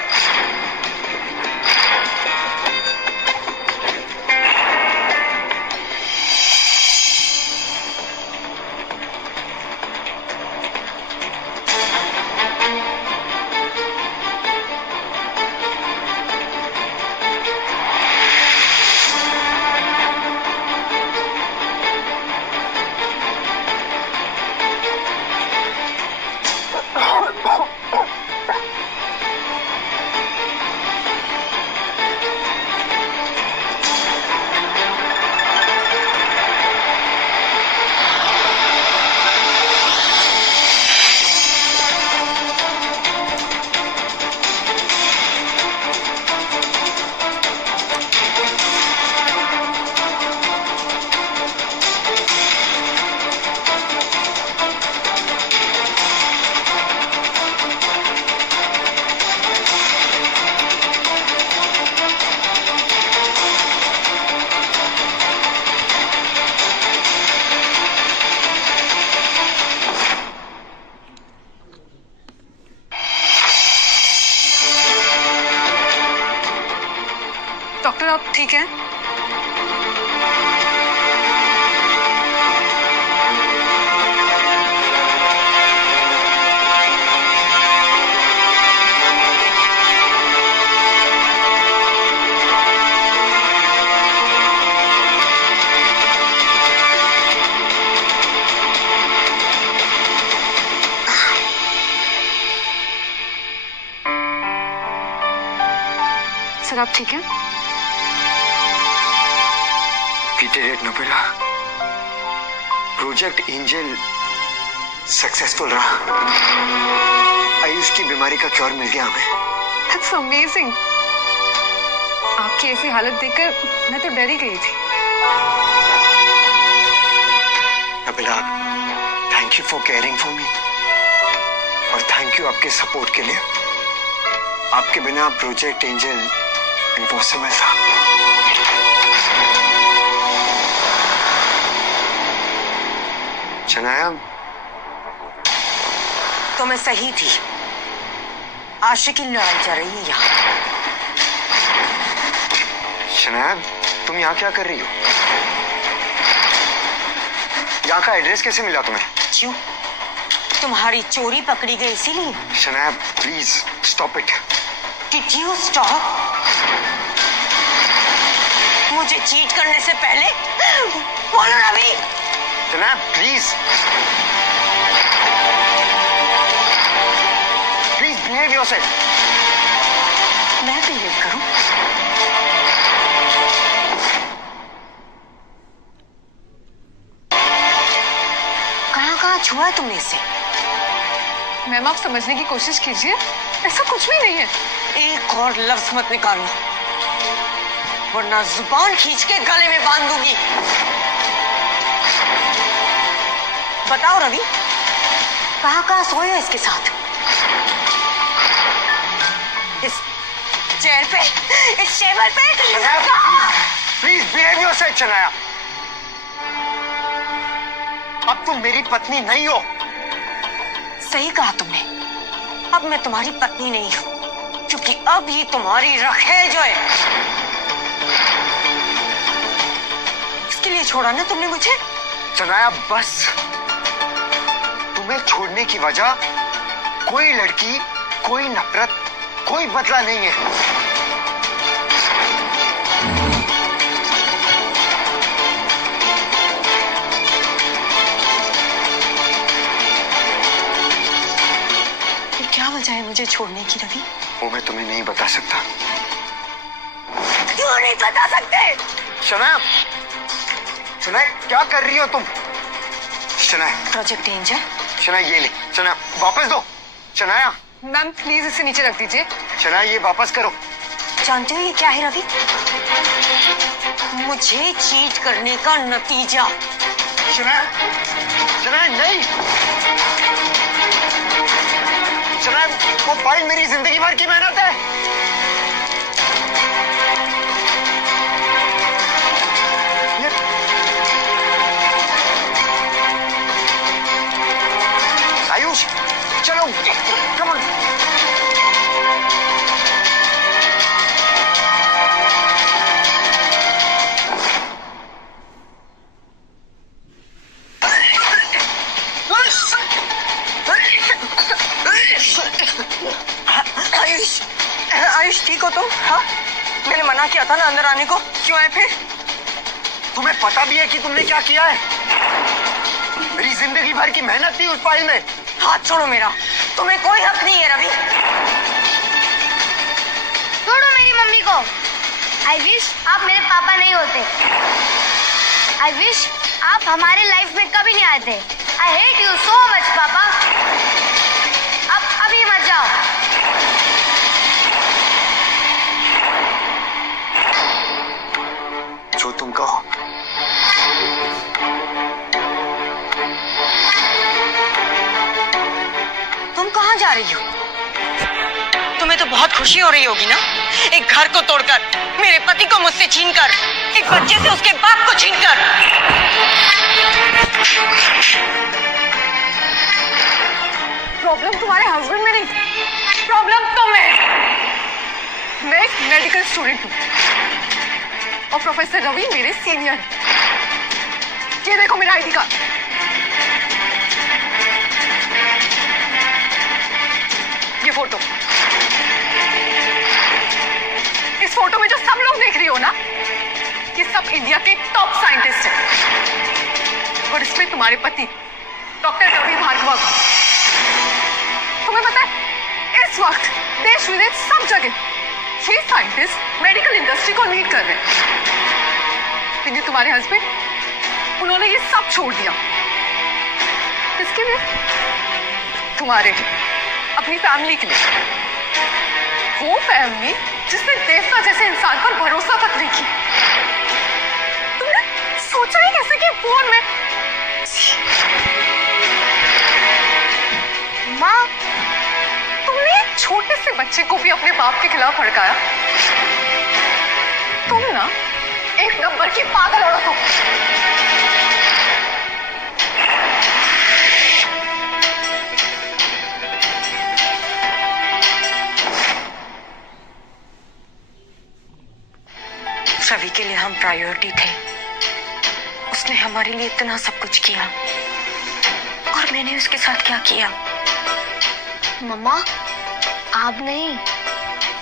डॉक्टर आप ठीक हैं? सर आप ठीक हैं? पीटर डेट नबिला, प्रोजेक्ट एंजल सक्सेसफुल रहा। आयुष की बीमारी का क्योर मिल गया हमें। That's amazing. आपकी ऐसी हालत देखकर मैं तो डर ही गई थी। Nabila, thank you for caring for me और थैंक यू आपके सपोर्ट के लिए। आपके बिना प्रोजेक्ट एंजल इम्पॉसिबल था। शनाया, तो मैं सही थी, आशिकी लड़ाई जा रही है यहाँ। शनाया, तुम यहाँ क्या कर रही हो? यहाँ का एड्रेस कैसे मिला तुम्हें? क्यों? तुम्हारी चोरी पकड़ी गई इसीलिए? Shanaya please stop it. Did you stop? मुझे चीट करने से पहले बोलो Ravi. Shanaya please. Behave yourself. मैं बिहेव करूं? कहाँ छुआ है तुमने इसे? मैम आप समझने की कोशिश कीजिए, ऐसा कुछ भी नहीं है। एक और लफ्ज मत निकालना, वरना जुबान खींच के गले में बांध दूंगी। बताओ रवि, कहाँ सोए हो इसके साथ? इस चेयर पे, इस टेबल पे? Please behave yourself Shanaya. अब तुम मेरी पत्नी नहीं हो। सही कहा तुमने, अब मैं तुम्हारी पत्नी नहीं हूं, क्योंकि अब ये तुम्हारी रखेल जो है। इसके लिए छोड़ा ना तुमने मुझे? शनाया बस, तुम्हें छोड़ने की वजह कोई लड़की, कोई नफरत, कोई बदला नहीं है। क्या वजह है मुझे छोड़ने की रवि? वो मैं तुम्हें नहीं बता सकता। क्यों नहीं बता सकते? शनाया, शनाया क्या कर रही हो तुम? Shanaya, project danger. शनाया ये ले, शनाया वापस दो। शनाया। मैम प्लीज इसे नीचे रख दीजिए। शनाया ये वापस करो। जानते हो ये क्या है रवि? मुझे चीट करने का नतीजा। शनाया, शनाया नहीं। शनाया वो फाइल मेरी जिंदगी भर की मेहनत है। आयुष चलो, कम ऑन। आयुष ठीक हो तुम? हाँ, मैंने मना किया था ना अंदर आने को, क्यों आए फिर? तुम्हें पता भी है कि तुमने क्या किया है? मेरी जिंदगी भर की मेहनत थी उस फाइल में। हाथ छोड़ो मेरा, तुम्हें कोई हक नहीं है रवि। छोड़ो मेरी मम्मी को। आई विश आप मेरे पापा नहीं होते। आई विश आप हमारे लाइफ में कभी नहीं आते। आई हेट यू सो मच पापा। अब अभी मत जाओ। जो तुम कहो। तुम कहाँ जा रही हो? तुम्हें तो बहुत खुशी हो रही होगी ना, एक घर को तोड़कर, मेरे पति को मुझसे छीनकर, एक बच्चे से उसके बाप को छीनकर। प्रॉब्लम तुम्हारे हस्बैंड में नहीं, प्रॉब्लम तुम है। मैं एक मेडिकल स्टूडेंट हूँ और प्रोफेसर रवि मेरे सीनियर हैं। ये देखो मेरा आईडी कार्ड। ये फोटो, इस फोटो में जो सब लोग देख रही हो ना, ये सब इंडिया के टॉप साइंटिस्ट हैं। और इसमें तुम्हारे पति डॉक्टर रवि भार्गव। तुम्हें पता है इस वक्त देश विदेश सब जगह ये साइंटिस्ट मेडिकल इंडस्ट्री को लीड कर रहे हैं। लेकिन तुम्हारे हस्बैंड, उन्होंने ये सब छोड़ दिया। किसके लिए? तुम्हारे, अपनी फैमिली के लिए। वो फैमिली जिसने देवता जैसे इंसान पर भरोसा तक नहीं किया। तुमने सोचा ही कैसे कि फोन में माँ, तुमने एक छोटे से बच्चे को भी अपने बाप के खिलाफ भड़काया। तुम ना एक नंबर की पागल औरत हो। रवि के लिए हम प्रायोरिटी थे। उसने हमारे लिए इतना सब कुछ किया, और मैंने उसके साथ क्या किया? मम्मा, आप नहीं,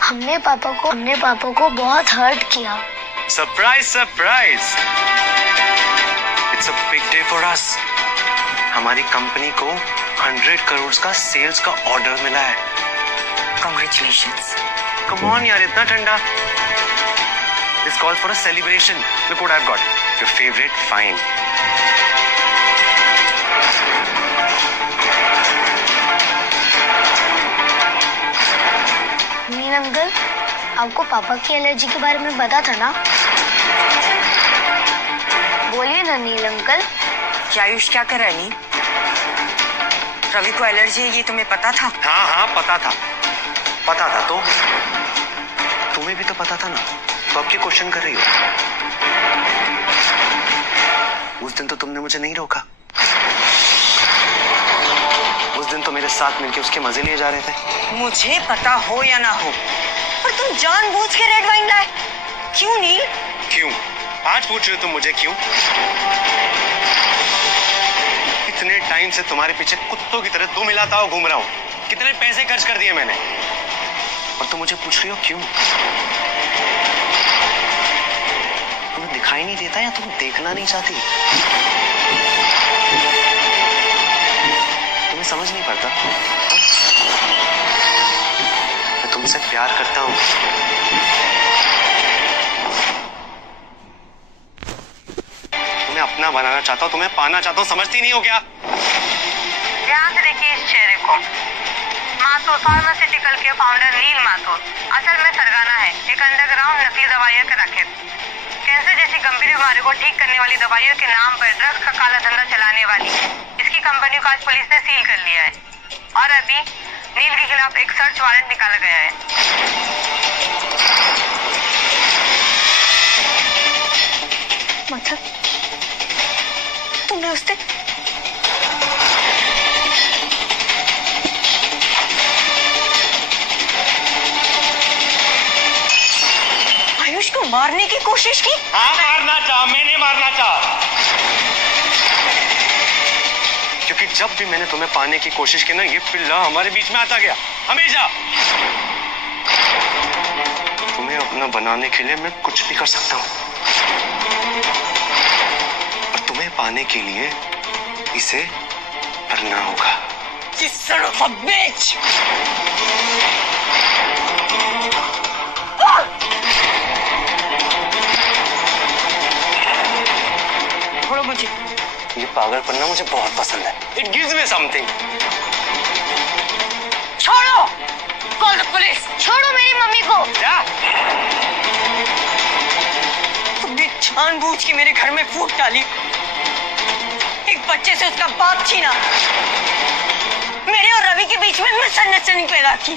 हमने पापा को बहुत हर्ट किया। Surprise surprise, it's a big day for us. हमारी कंपनी को 100 करोड़ का सेल्स का ऑर्डर मिला है। Congratulations. Come on यार, इतना ठंडा. This calls for a celebration. Look what I've got. Your favorite find. Neel uncle, आपको पापा की एलर्जी के बारे में पता था ना? बोलिए ना नील अंकल. क्या आयुष क्या कर रहा है नी? रवि को एलर्जी है ये तुम्हें पता था? हाँ हाँ पता था. पता था तो तुम्हें भी तो पता था ना, तो अब क्यों क्वेश्चन कर रही हो? उस दिन तो तुमने मुझे नहीं रोका. उस दिन तो मेरे साथ मिलके उसके मजे लिए जा रहे थे. मुझे पता हो या ना हो, पर तुम जानबूझ के रेड वाइन लाए. क्यों नील? क्यों? आज पूछ रहे हो तुम मुझे क्यों? इतने टाइम से तुम्हारे पीछे कुत्तों की तरह तुम मिलाता हो घूम रहा हूँ. कितने पैसे खर्च कर दिए मैंने, और तुम मुझे पूछ रही हो क्यों? तुम्हें दिखाई नहीं देता या तुम देखना नहीं चाहती? तुम्हें समझ नहीं पड़ता? मैं तुमसे प्यार करता हूँ. तुम्हें अपना बनाना चाहता हूँ, तुम्हें पाना चाहता हूँ. समझती नहीं हो क्या? ध्यान से देखिए इस चेहरे को. माथुर फार्मास्यूटिकल के फाउंडर नील माथुर असल में सरगना है, एक अंडरग्राउंड नकली दवाइयों के रखेब. कैंसर जैसी गंभीर बीमारी को ठीक करने वाली दवाइयों के नाम पर ड्रग्स का काला धंधा चलाने वाली इसकी कंपनी को आज पुलिस ने सील कर लिया है, और अभी नील के खिलाफ एक सर्च वारंट निकाला गया है. मतलब तुमने उस दिन आयुष को मारने की कोशिश की? हाँ मारना चाहा, मैंने मारना चाहा. क्योंकि जब भी मैंने तुम्हें पाने की कोशिश की ना, ये पिल्ला हमारे बीच में आता गया हमेशा. तुम्हें अपना बनाने के लिए मैं कुछ भी कर सकता हूँ, और तुम्हें पाने के लिए इसे करना होगा. Son of a bitch! छोड़ो मुझे. ये पागलपन ना मुझे बहुत पसंद है. It gives me something. छोड़ो! Call the police! छोड़ो मेरी मम्मी को. क्या? तुमने जानबूझ के मेरे घर में फूट डाली, एक बच्चे से उसका बाप छीना, मेरे और रवि के बीच में मिसअंडरस्टैंडिंग पैदा की.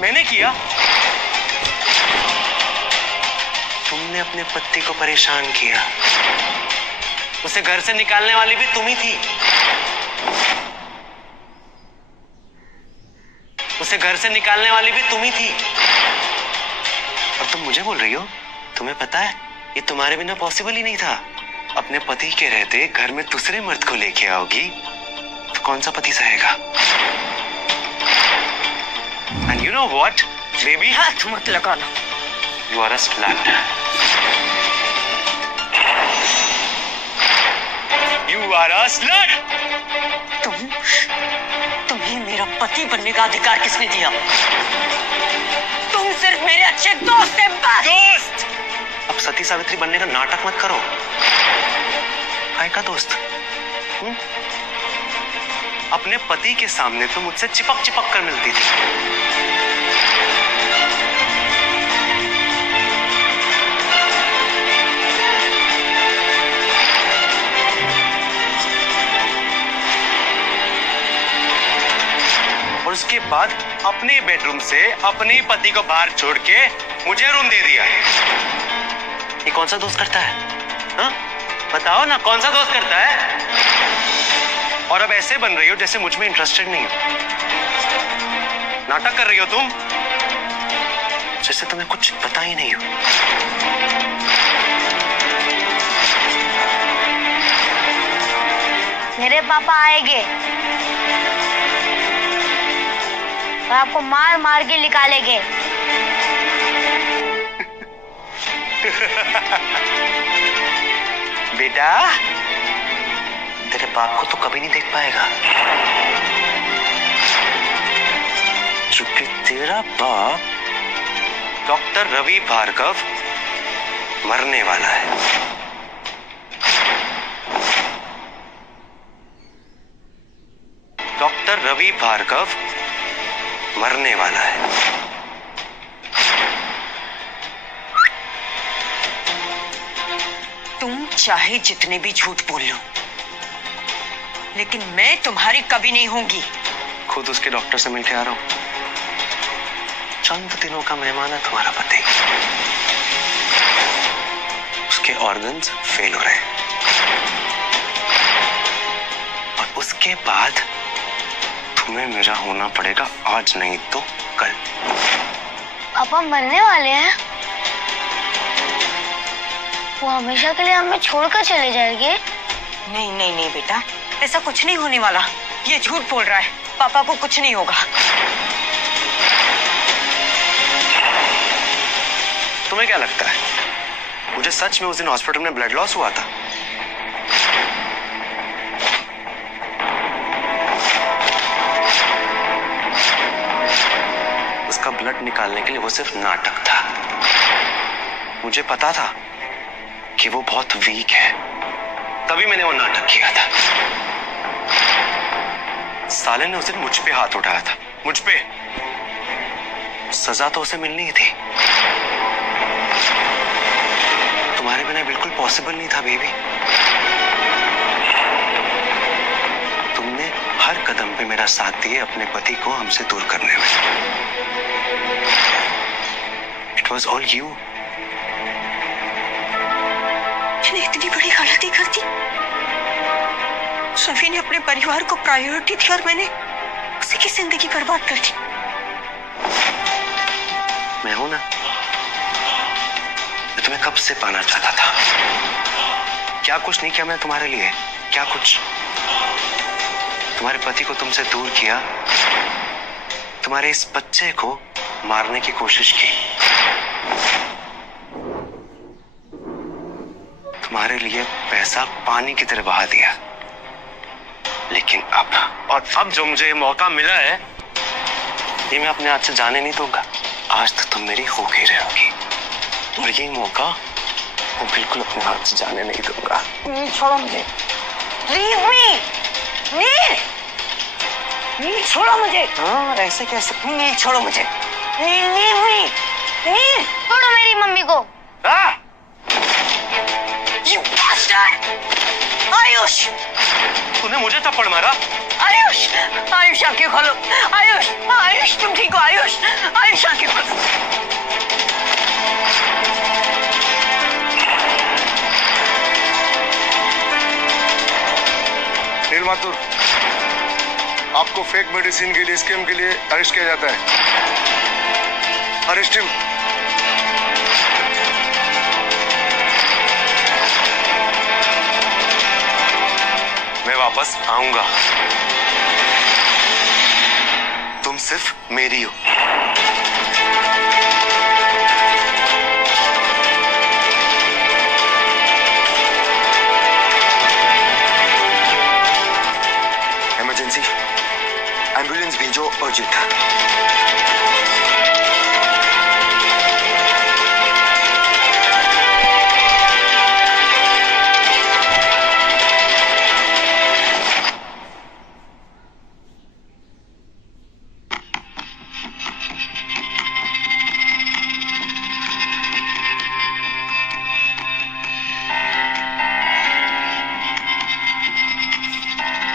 मैंने किया? तुमने अपने पति को परेशान किया. उसे घर से निकालने वाली भी तुम ही थी. उसे घर से निकालने वाली भी तुम ही थी. और तुम मुझे बोल रही हो? तुम्हें पता है ये तुम्हारे बिना पॉसिबल ही नहीं था. अपने पति के रहते घर में दूसरे मर्द को लेके आओगी तो कौन सा पति सहेगा? And you know what, baby? हाथ मत लगाना. You are a slut. You are a slut. तुम्हें मेरा पति बनने का अधिकार किसने दिया? तुम सिर्फ मेरे अच्छे दोस्त हैं बस. दोस्त? अब सती सावित्री बनने का नाटक मत करो. काय का दोस्त? अपने पति के सामने तो मुझसे चिपक चिपक कर मिलती थी. और उसके बाद अपने बेडरूम से अपने पति को बाहर छोड़ के मुझे रूम दे दिया. ये कौन सा दोस्त करता है? हाँ? बताओ ना, कौन सा दोस्त करता है? और अब ऐसे बन रही हो जैसे मुझ में इंटरेस्टेड नहीं हो. नाटक कर रही हो तुम, जैसे तुम्हें कुछ पता ही नहीं हो. मेरे पापा आएंगे और आपको मार मार के निकालेंगे. बेटा, तेरे बाप को तो कभी नहीं देख पाएगा. मेरा बाप डॉक्टर रवि भार्गव मरने वाला है। डॉक्टर रवि भार्गव मरने वाला है। तुम चाहे जितने भी झूठ बोल लो, लेकिन मैं तुम्हारी कभी नहीं होंगी। खुद उसके डॉक्टर से मिलके आ रहा हूं। चंद दिनों का मेहमान है तुम्हारा पति। उसके ऑर्गन्स फेल हो रहे हैं और उसके बाद तुम्हें मेरा होना पड़ेगा, आज नहीं तो कल। पापा मरने वाले हैं? वो हमेशा के लिए हमें छोड़कर चले जाएंगे? नहीं नहीं नहीं बेटा, ऐसा कुछ नहीं होने वाला। ये झूठ बोल रहा है, पापा को कुछ नहीं होगा। तुम्हें क्या लगता है मुझे सच में उस दिन हॉस्पिटल में ब्लड लॉस हुआ था? उसका ब्लड निकालने के लिए वो सिर्फ नाटक था। मुझे पता था कि वो बहुत वीक है, तभी मैंने वो नाटक किया था। साले ने उस दिन मुझ पे हाथ उठाया था, मुझ पे। सजा तो उसे मिलनी ही थी। तुम्हारे बिना बिल्कुल पॉसिबल नहीं था बेबी। तुमने हर कदम पे मेरा साथ दिए अपने पति को हमसे दूर करने में। It was all you. मैंने इतनी बड़ी गलती कर दी। रवि ने अपने परिवार को प्रायोरिटी थी और मैंने उसी की जिंदगी बर्बाद कर दी। मैं हूं ना, मैं तुम्हें कब से पाना चाहता था। क्या कुछ नहीं किया मैं तुम्हारे लिए, क्या कुछ। तुम्हारे पति को तुमसे दूर किया, तुम्हारे इस बच्चे को मारने की कोशिश की, तुम्हारे लिए पैसा पानी की तरह बहा दिया। लेकिन अब जो मुझे मौका मिला है, ये मैं अपने हाथ से जाने नहीं दूंगा। आज तो तुम मेरी हो गई रहोगी और ये मौका मैं बिल्कुल अपने हाथ से जाने नहीं दूंगा। छोड़ो मुझे, लीव मी। नील छोड़ो मुझे। हाँ, ऐसे कैसे? नील छोड़ो मुझे। Leave me. नील छोड़ो मेरी मम्मी को। You bastard! आयुष! तूने मुझे थप्पड़ मारा? आयुष! आयुष आंखें खोलो। आयुष! आयुष तुम ठीक हो? आयुष! आयुष आंखें खोलो। नील माथुर, आपको फेक मेडिसिन के लिए, स्कैम के लिए अरेस्ट किया जाता है। Arrest him. मैं वापस आऊंगा। तुम सिर्फ मेरी हो। इमरजेंसी, एम्बुलेंस भेजो अर्जेंट।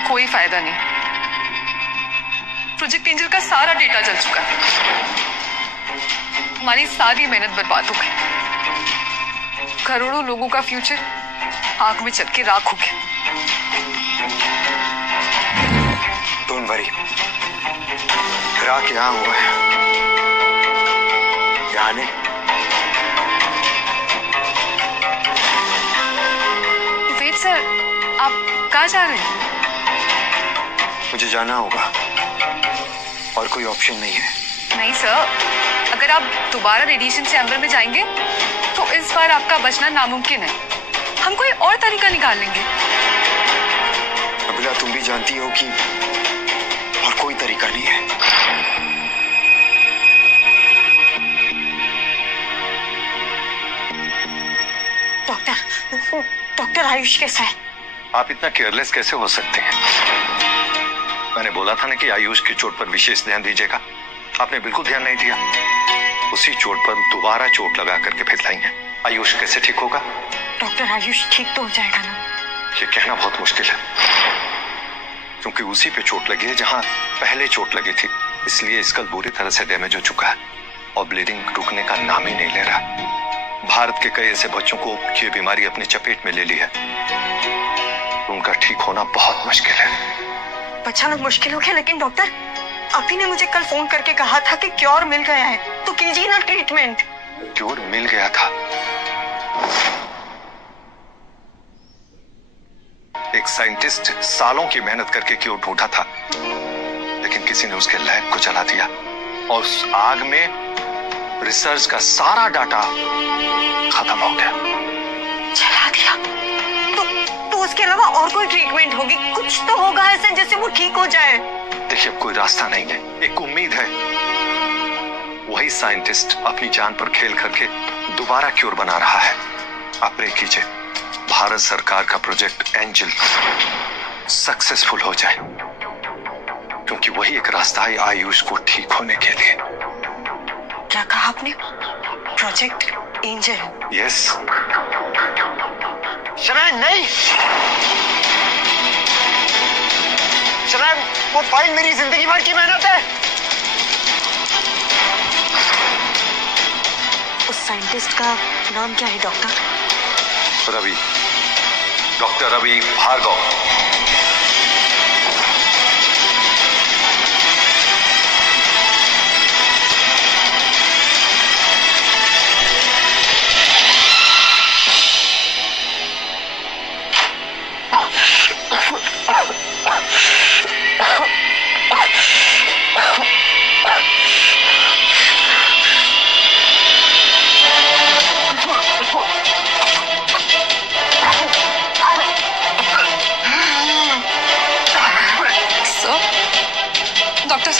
कोई फायदा नहीं। प्रोजेक्ट एंजल का सारा डेटा जल चुका है। हमारी सारी मेहनत बर्बाद हो गई। करोड़ों लोगों का फ्यूचर आग में चल के राख हो गया। डोंट वरी, राख यहाँ हुआ है, यहाँ नहीं। वेट सर, आप कहाँ जा रहे हैं? मुझे जाना होगा और कोई ऑप्शन नहीं है। नहीं सर, अगर आप दोबारा रेडिएशन चैम्बर में जाएंगे तो इस बार आपका बचना नामुमकिन है। हम कोई और तरीका निकाल लेंगे। अभिला, तुम भी जानती हो कि और कोई तरीका नहीं है। डॉक्टर आयुष कैसा है? आप इतना केयरलेस कैसे हो सकते हैं? मैंने बोला था ना कि आयुष की चोट पर विशेष ध्यान दीजिएगा। आपने बिल्कुल ध्यान नहीं दिया। उसी चोट पर दोबारा चोट लगा करके फिर लाई है। आयुष कैसे ठीक होगा? डॉक्टर आयुष ठीक तो हो जाएगा ना? ये कहना बहुत मुश्किल है, क्योंकि उसी पे चोट लगी है जहां पहले चोट लगी थी। इसलिए स्कल बुरी तरह से डैमेज हो चुका है और ब्लीडिंग रुकने का नाम ही नहीं ले रहा। भारत के कई ऐसे बच्चों को ये बीमारी अपनी चपेट में ले ली है। उनका ठीक होना बहुत मुश्किल है। बचाना मुश्किल हो गया, लेकिन डॉक्टर आप ही ने मुझे कल फोन करके कहा था कि क्योर मिल गया है, तो कीजिए ना ट्रीटमेंट। क्योर मिल गया था? एक साइंटिस्ट सालों की मेहनत करके क्योर ढूंढा था, लेकिन किसी ने उसके लैब को जला दिया और उस आग में रिसर्च का सारा डाटा खत्म हो गया। जला दिया? तो उसके अलावा और कोई ट्रीटमेंट होगी? कुछ तो होगा ऐसे जिससे वो ठीक हो जाए। देखिए, अब कोई रास्ता नहीं है, एक उम्मीद है। वही साइंटिस्ट अपनी जान पर खेल करके दोबारा क्योर बना रहा है। आप प्रे कीजिए भारत सरकार का प्रोजेक्ट एंजल सक्सेसफुल हो जाए, क्योंकि वही एक रास्ता है आयुष को ठीक होने के लिए। क्या कहा आपने? Project angel? यस। शनाया नहीं, शनाया वो फाइल मेरी जिंदगी भर की मेहनत है। उस साइंटिस्ट का नाम क्या है doctor? Ravi, doctor Ravi Bhargav. Doctor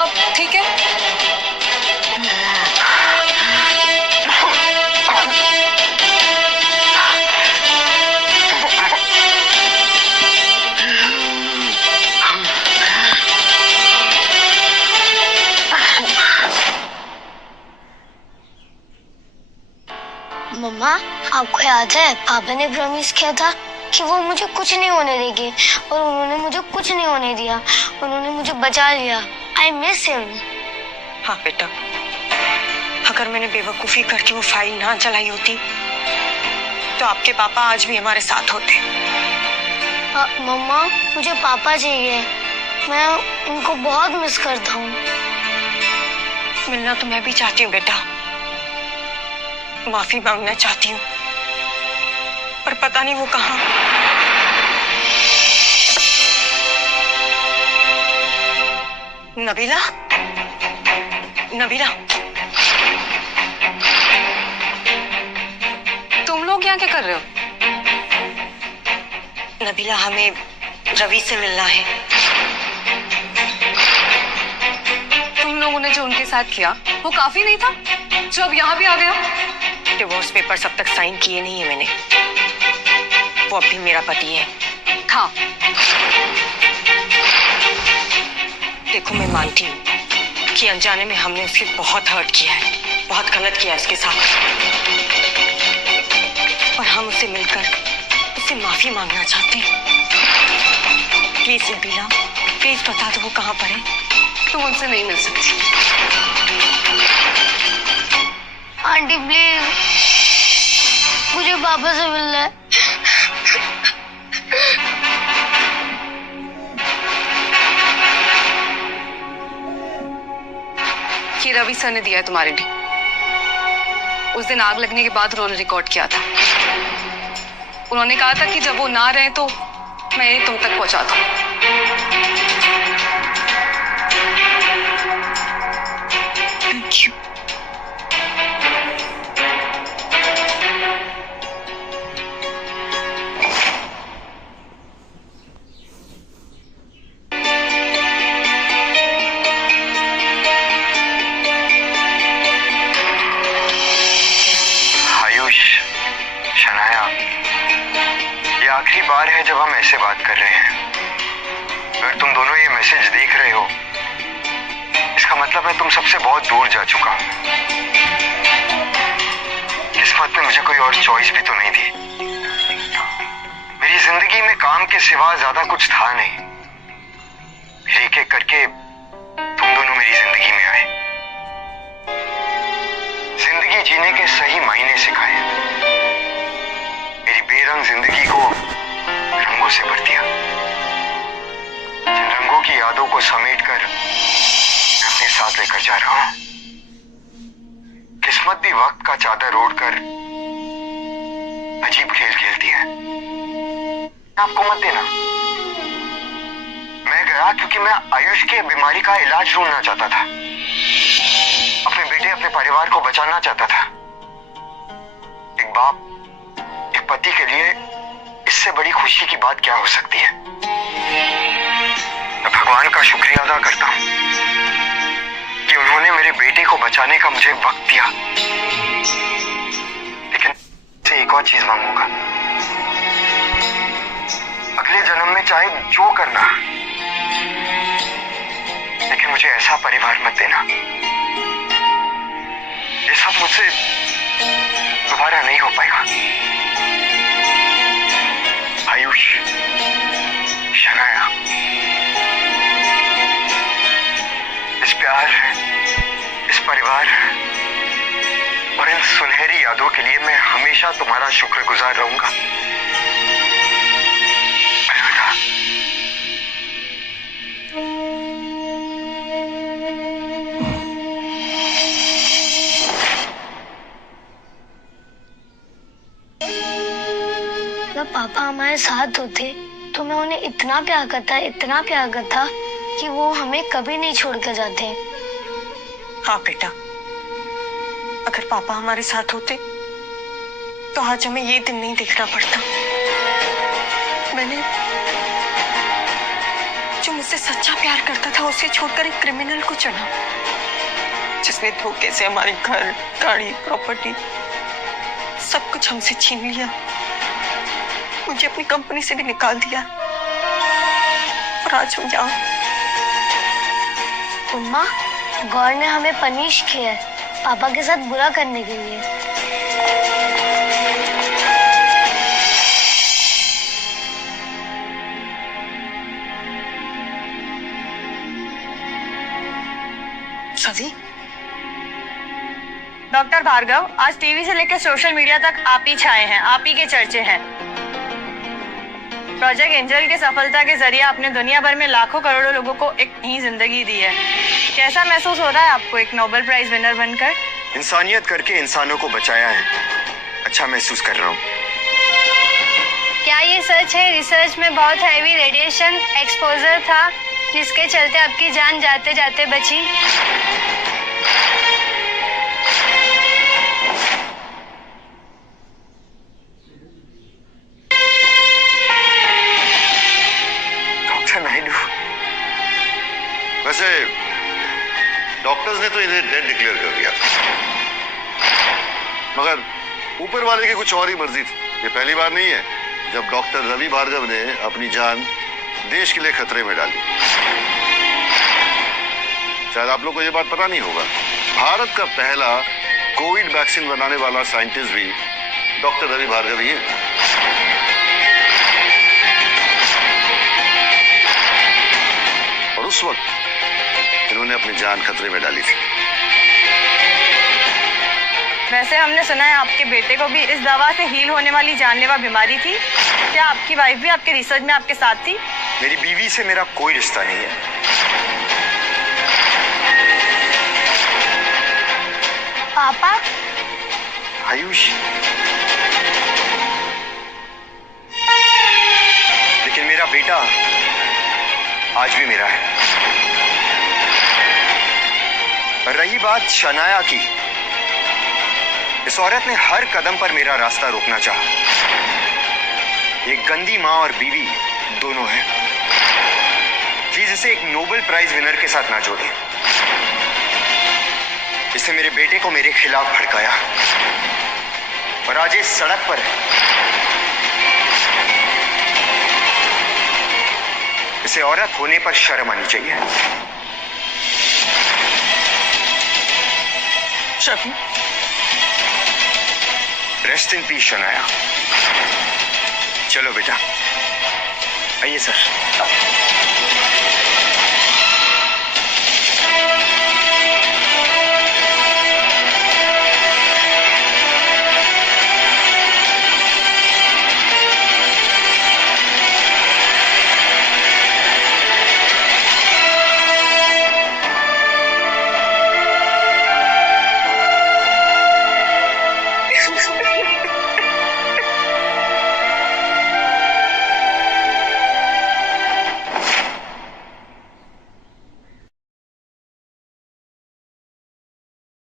अब ठीक है? मम्मा, आपको याद है पापा ने प्रॉमिस किया था कि वो मुझे कुछ नहीं होने देंगे, और उन्होंने मुझे कुछ नहीं होने दिया। उन्होंने मुझे बचा लिया। I miss him. हाँ बेटा, अगर मैंने बेवकूफी करके वो फाइल ना चलाई होती तो आपके पापा आज भी हमारे साथ होते। मम्मा, मुझे पापा चाहिए। मैं उनको बहुत मिस करता हूँ। मिलना तो मैं भी चाहती हूँ बेटा, माफी मांगना चाहती हूँ, पर पता नहीं वो कहाँ। नबीला, नबीला, तुम लोग यहाँ क्या कर रहे हो? नबीला, हमें रवि से मिलना है। तुम लोगों ने जो उनके साथ किया वो काफी नहीं था जो अब यहाँ भी आ गया? डिवोर्स पेपर्स अब तक साइन किए नहीं है मैंने। वो अब भी मेरा पति है। हाँ, देखो मैं मानती हूँ कि अनजाने में हमने उसे बहुत हर्ट किया है, बहुत गलत किया है उसके साथ, और हम उससे मिलकर उससे माफी मांगना चाहते हैं। प्लीज नबीला, प्लीज बता दो वो कहाँ पर है। तुम उनसे नहीं मिल सकती। आंटी प्लीज, मुझे पापा से मिलना है। ये रवि सर ने दिया है तुम्हारे लिए। उस दिन आग लगने के बाद उन्होंने रिकॉर्ड किया था। उन्होंने कहा था कि जब वो ना रहे तो मैं ये तुम तक पहुंचा दूं। Thank you. आयुष, शनाया, पहली बार है जब हम ऐसे बात कर रहे हैं। अगर तुम दोनों ये मैसेज देख रहे हो, इसका मतलब है तुम सबसे बहुत दूर जा चुका हूं। किस्मत ने मुझे कोई और चॉइस भी तो नहीं दी। मेरी जिंदगी में काम के सिवा ज्यादा कुछ था नहीं। एक एक करके तुम दोनों मेरी जिंदगी में आए, जिंदगी जीने के सही मायने सिखाए, मेरी बेरंग जिंदगी को रंगों से भर दिया। जिन रंगों की यादों को समेटकर मैं अपने साथ लेकर जा रहा हूं। किस्मत भी वक्त का चादर ओढ़कर अजीब खेल खेलती है। आपको मत देना। मैं गया क्योंकि मैं आयुष के बीमारी का इलाज ढूंढना चाहता था, अपने बेटे अपने परिवार को बचाना चाहता था। एक बाप, एक पति के लिए इससे बड़ी खुशी की बात क्या हो सकती है। मैं भगवान का शुक्रिया अदा करता हूं कि उन्होंने मेरे बेटे को बचाने का मुझे वक्त दिया। लेकिन से एक और चीज मांगूंगा, अगले जन्म में चाहे जो करना, लेकिन मुझे ऐसा परिवार मत देना। ये सब मुझसे दोबारा नहीं हो पाएगा। आयुष, शनाया, इस प्यार, इस परिवार और इन सुनहरी यादों के लिए मैं हमेशा तुम्हारा शुक्रगुजार रहूंगा। अलविदा। जब पापा हमारे साथ होते तो मैं उन्हें इतना प्यार करता कि वो हमें कभी नहीं छोड़ कर जाते। हाँ बेटा, अगर पापा हमारे साथ होते तो आज हमें ये दिन नहीं देखना पड़ता। मैंने जो मुझसे सच्चा प्यार करता था उसे छोड़कर एक क्रिमिनल को चुना, जिसने धोखे से हमारे घर, गाड़ी, प्रॉपर्टी सब कुछ हमसे छीन लिया, मुझे अपनी कंपनी से भी निकाल दिया। और आज हम यहाँ। उम्मा, गौर ने हमें पनिश किया है पापा के साथ बुरा करने के लिए। सभी, डॉक्टर भार्गव, आज टीवी से लेकर सोशल मीडिया तक आप ही छाए हैं, आप ही के चर्चे हैं। प्रोजेक्ट एंजल की सफलता के जरिए आपने दुनिया भर में लाखों करोड़ों लोगों को एक नई जिंदगी दी है। कैसा महसूस हो रहा है आपको एक नोबेल प्राइज विनर बनकर? इंसानियत करके इंसानों को बचाया है, अच्छा महसूस कर रहा हूँ। क्या ये सच है रिसर्च में बहुत हैवी रेडिएशन एक्सपोजर था जिसके चलते आपकी जान जाते जाते बची? वैसे डॉक्टर्स ने तो इन्हें डेड डिक्लेयर कर दिया, मगर ऊपर वाले की कुछ और ही मर्जी थी। ये पहली बार नहीं है जब डॉक्टर रवि भार्गव ने अपनी जान देश के लिए खतरे में डाली। शायद आप लोग को ये बात पता नहीं होगा, भारत का पहला कोविड वैक्सीन बनाने वाला साइंटिस्ट भी डॉक्टर रवि भार्गव ही है। और उस वक्त इन्होंने अपनी जान खतरे में डाली थी। वैसे हमने सुना है आपके बेटे को भी इस दवा से हील होने वाली जानलेवा बीमारी थी। क्या आपकी वाइफ भी आपके रिसर्च में आपके साथ थी? मेरी बीवी से मेरा कोई रिश्ता नहीं है। पापा? आयुष, लेकिन मेरा बेटा आज भी मेरा है। रही बात शनाया की, इस औरत ने हर कदम पर मेरा रास्ता रोकना चाहा। एक गंदी माँ और बीवी दोनों है। प्लीज इसे एक नोबेल प्राइज विनर के साथ ना जोड़े। इसने मेरे बेटे को मेरे खिलाफ भड़काया और आज इस सड़क पर है। इसे औरत होने पर शर्म आनी चाहिए। Shafi, rest in peace Shanaya. चलो बेटा, आइए सर।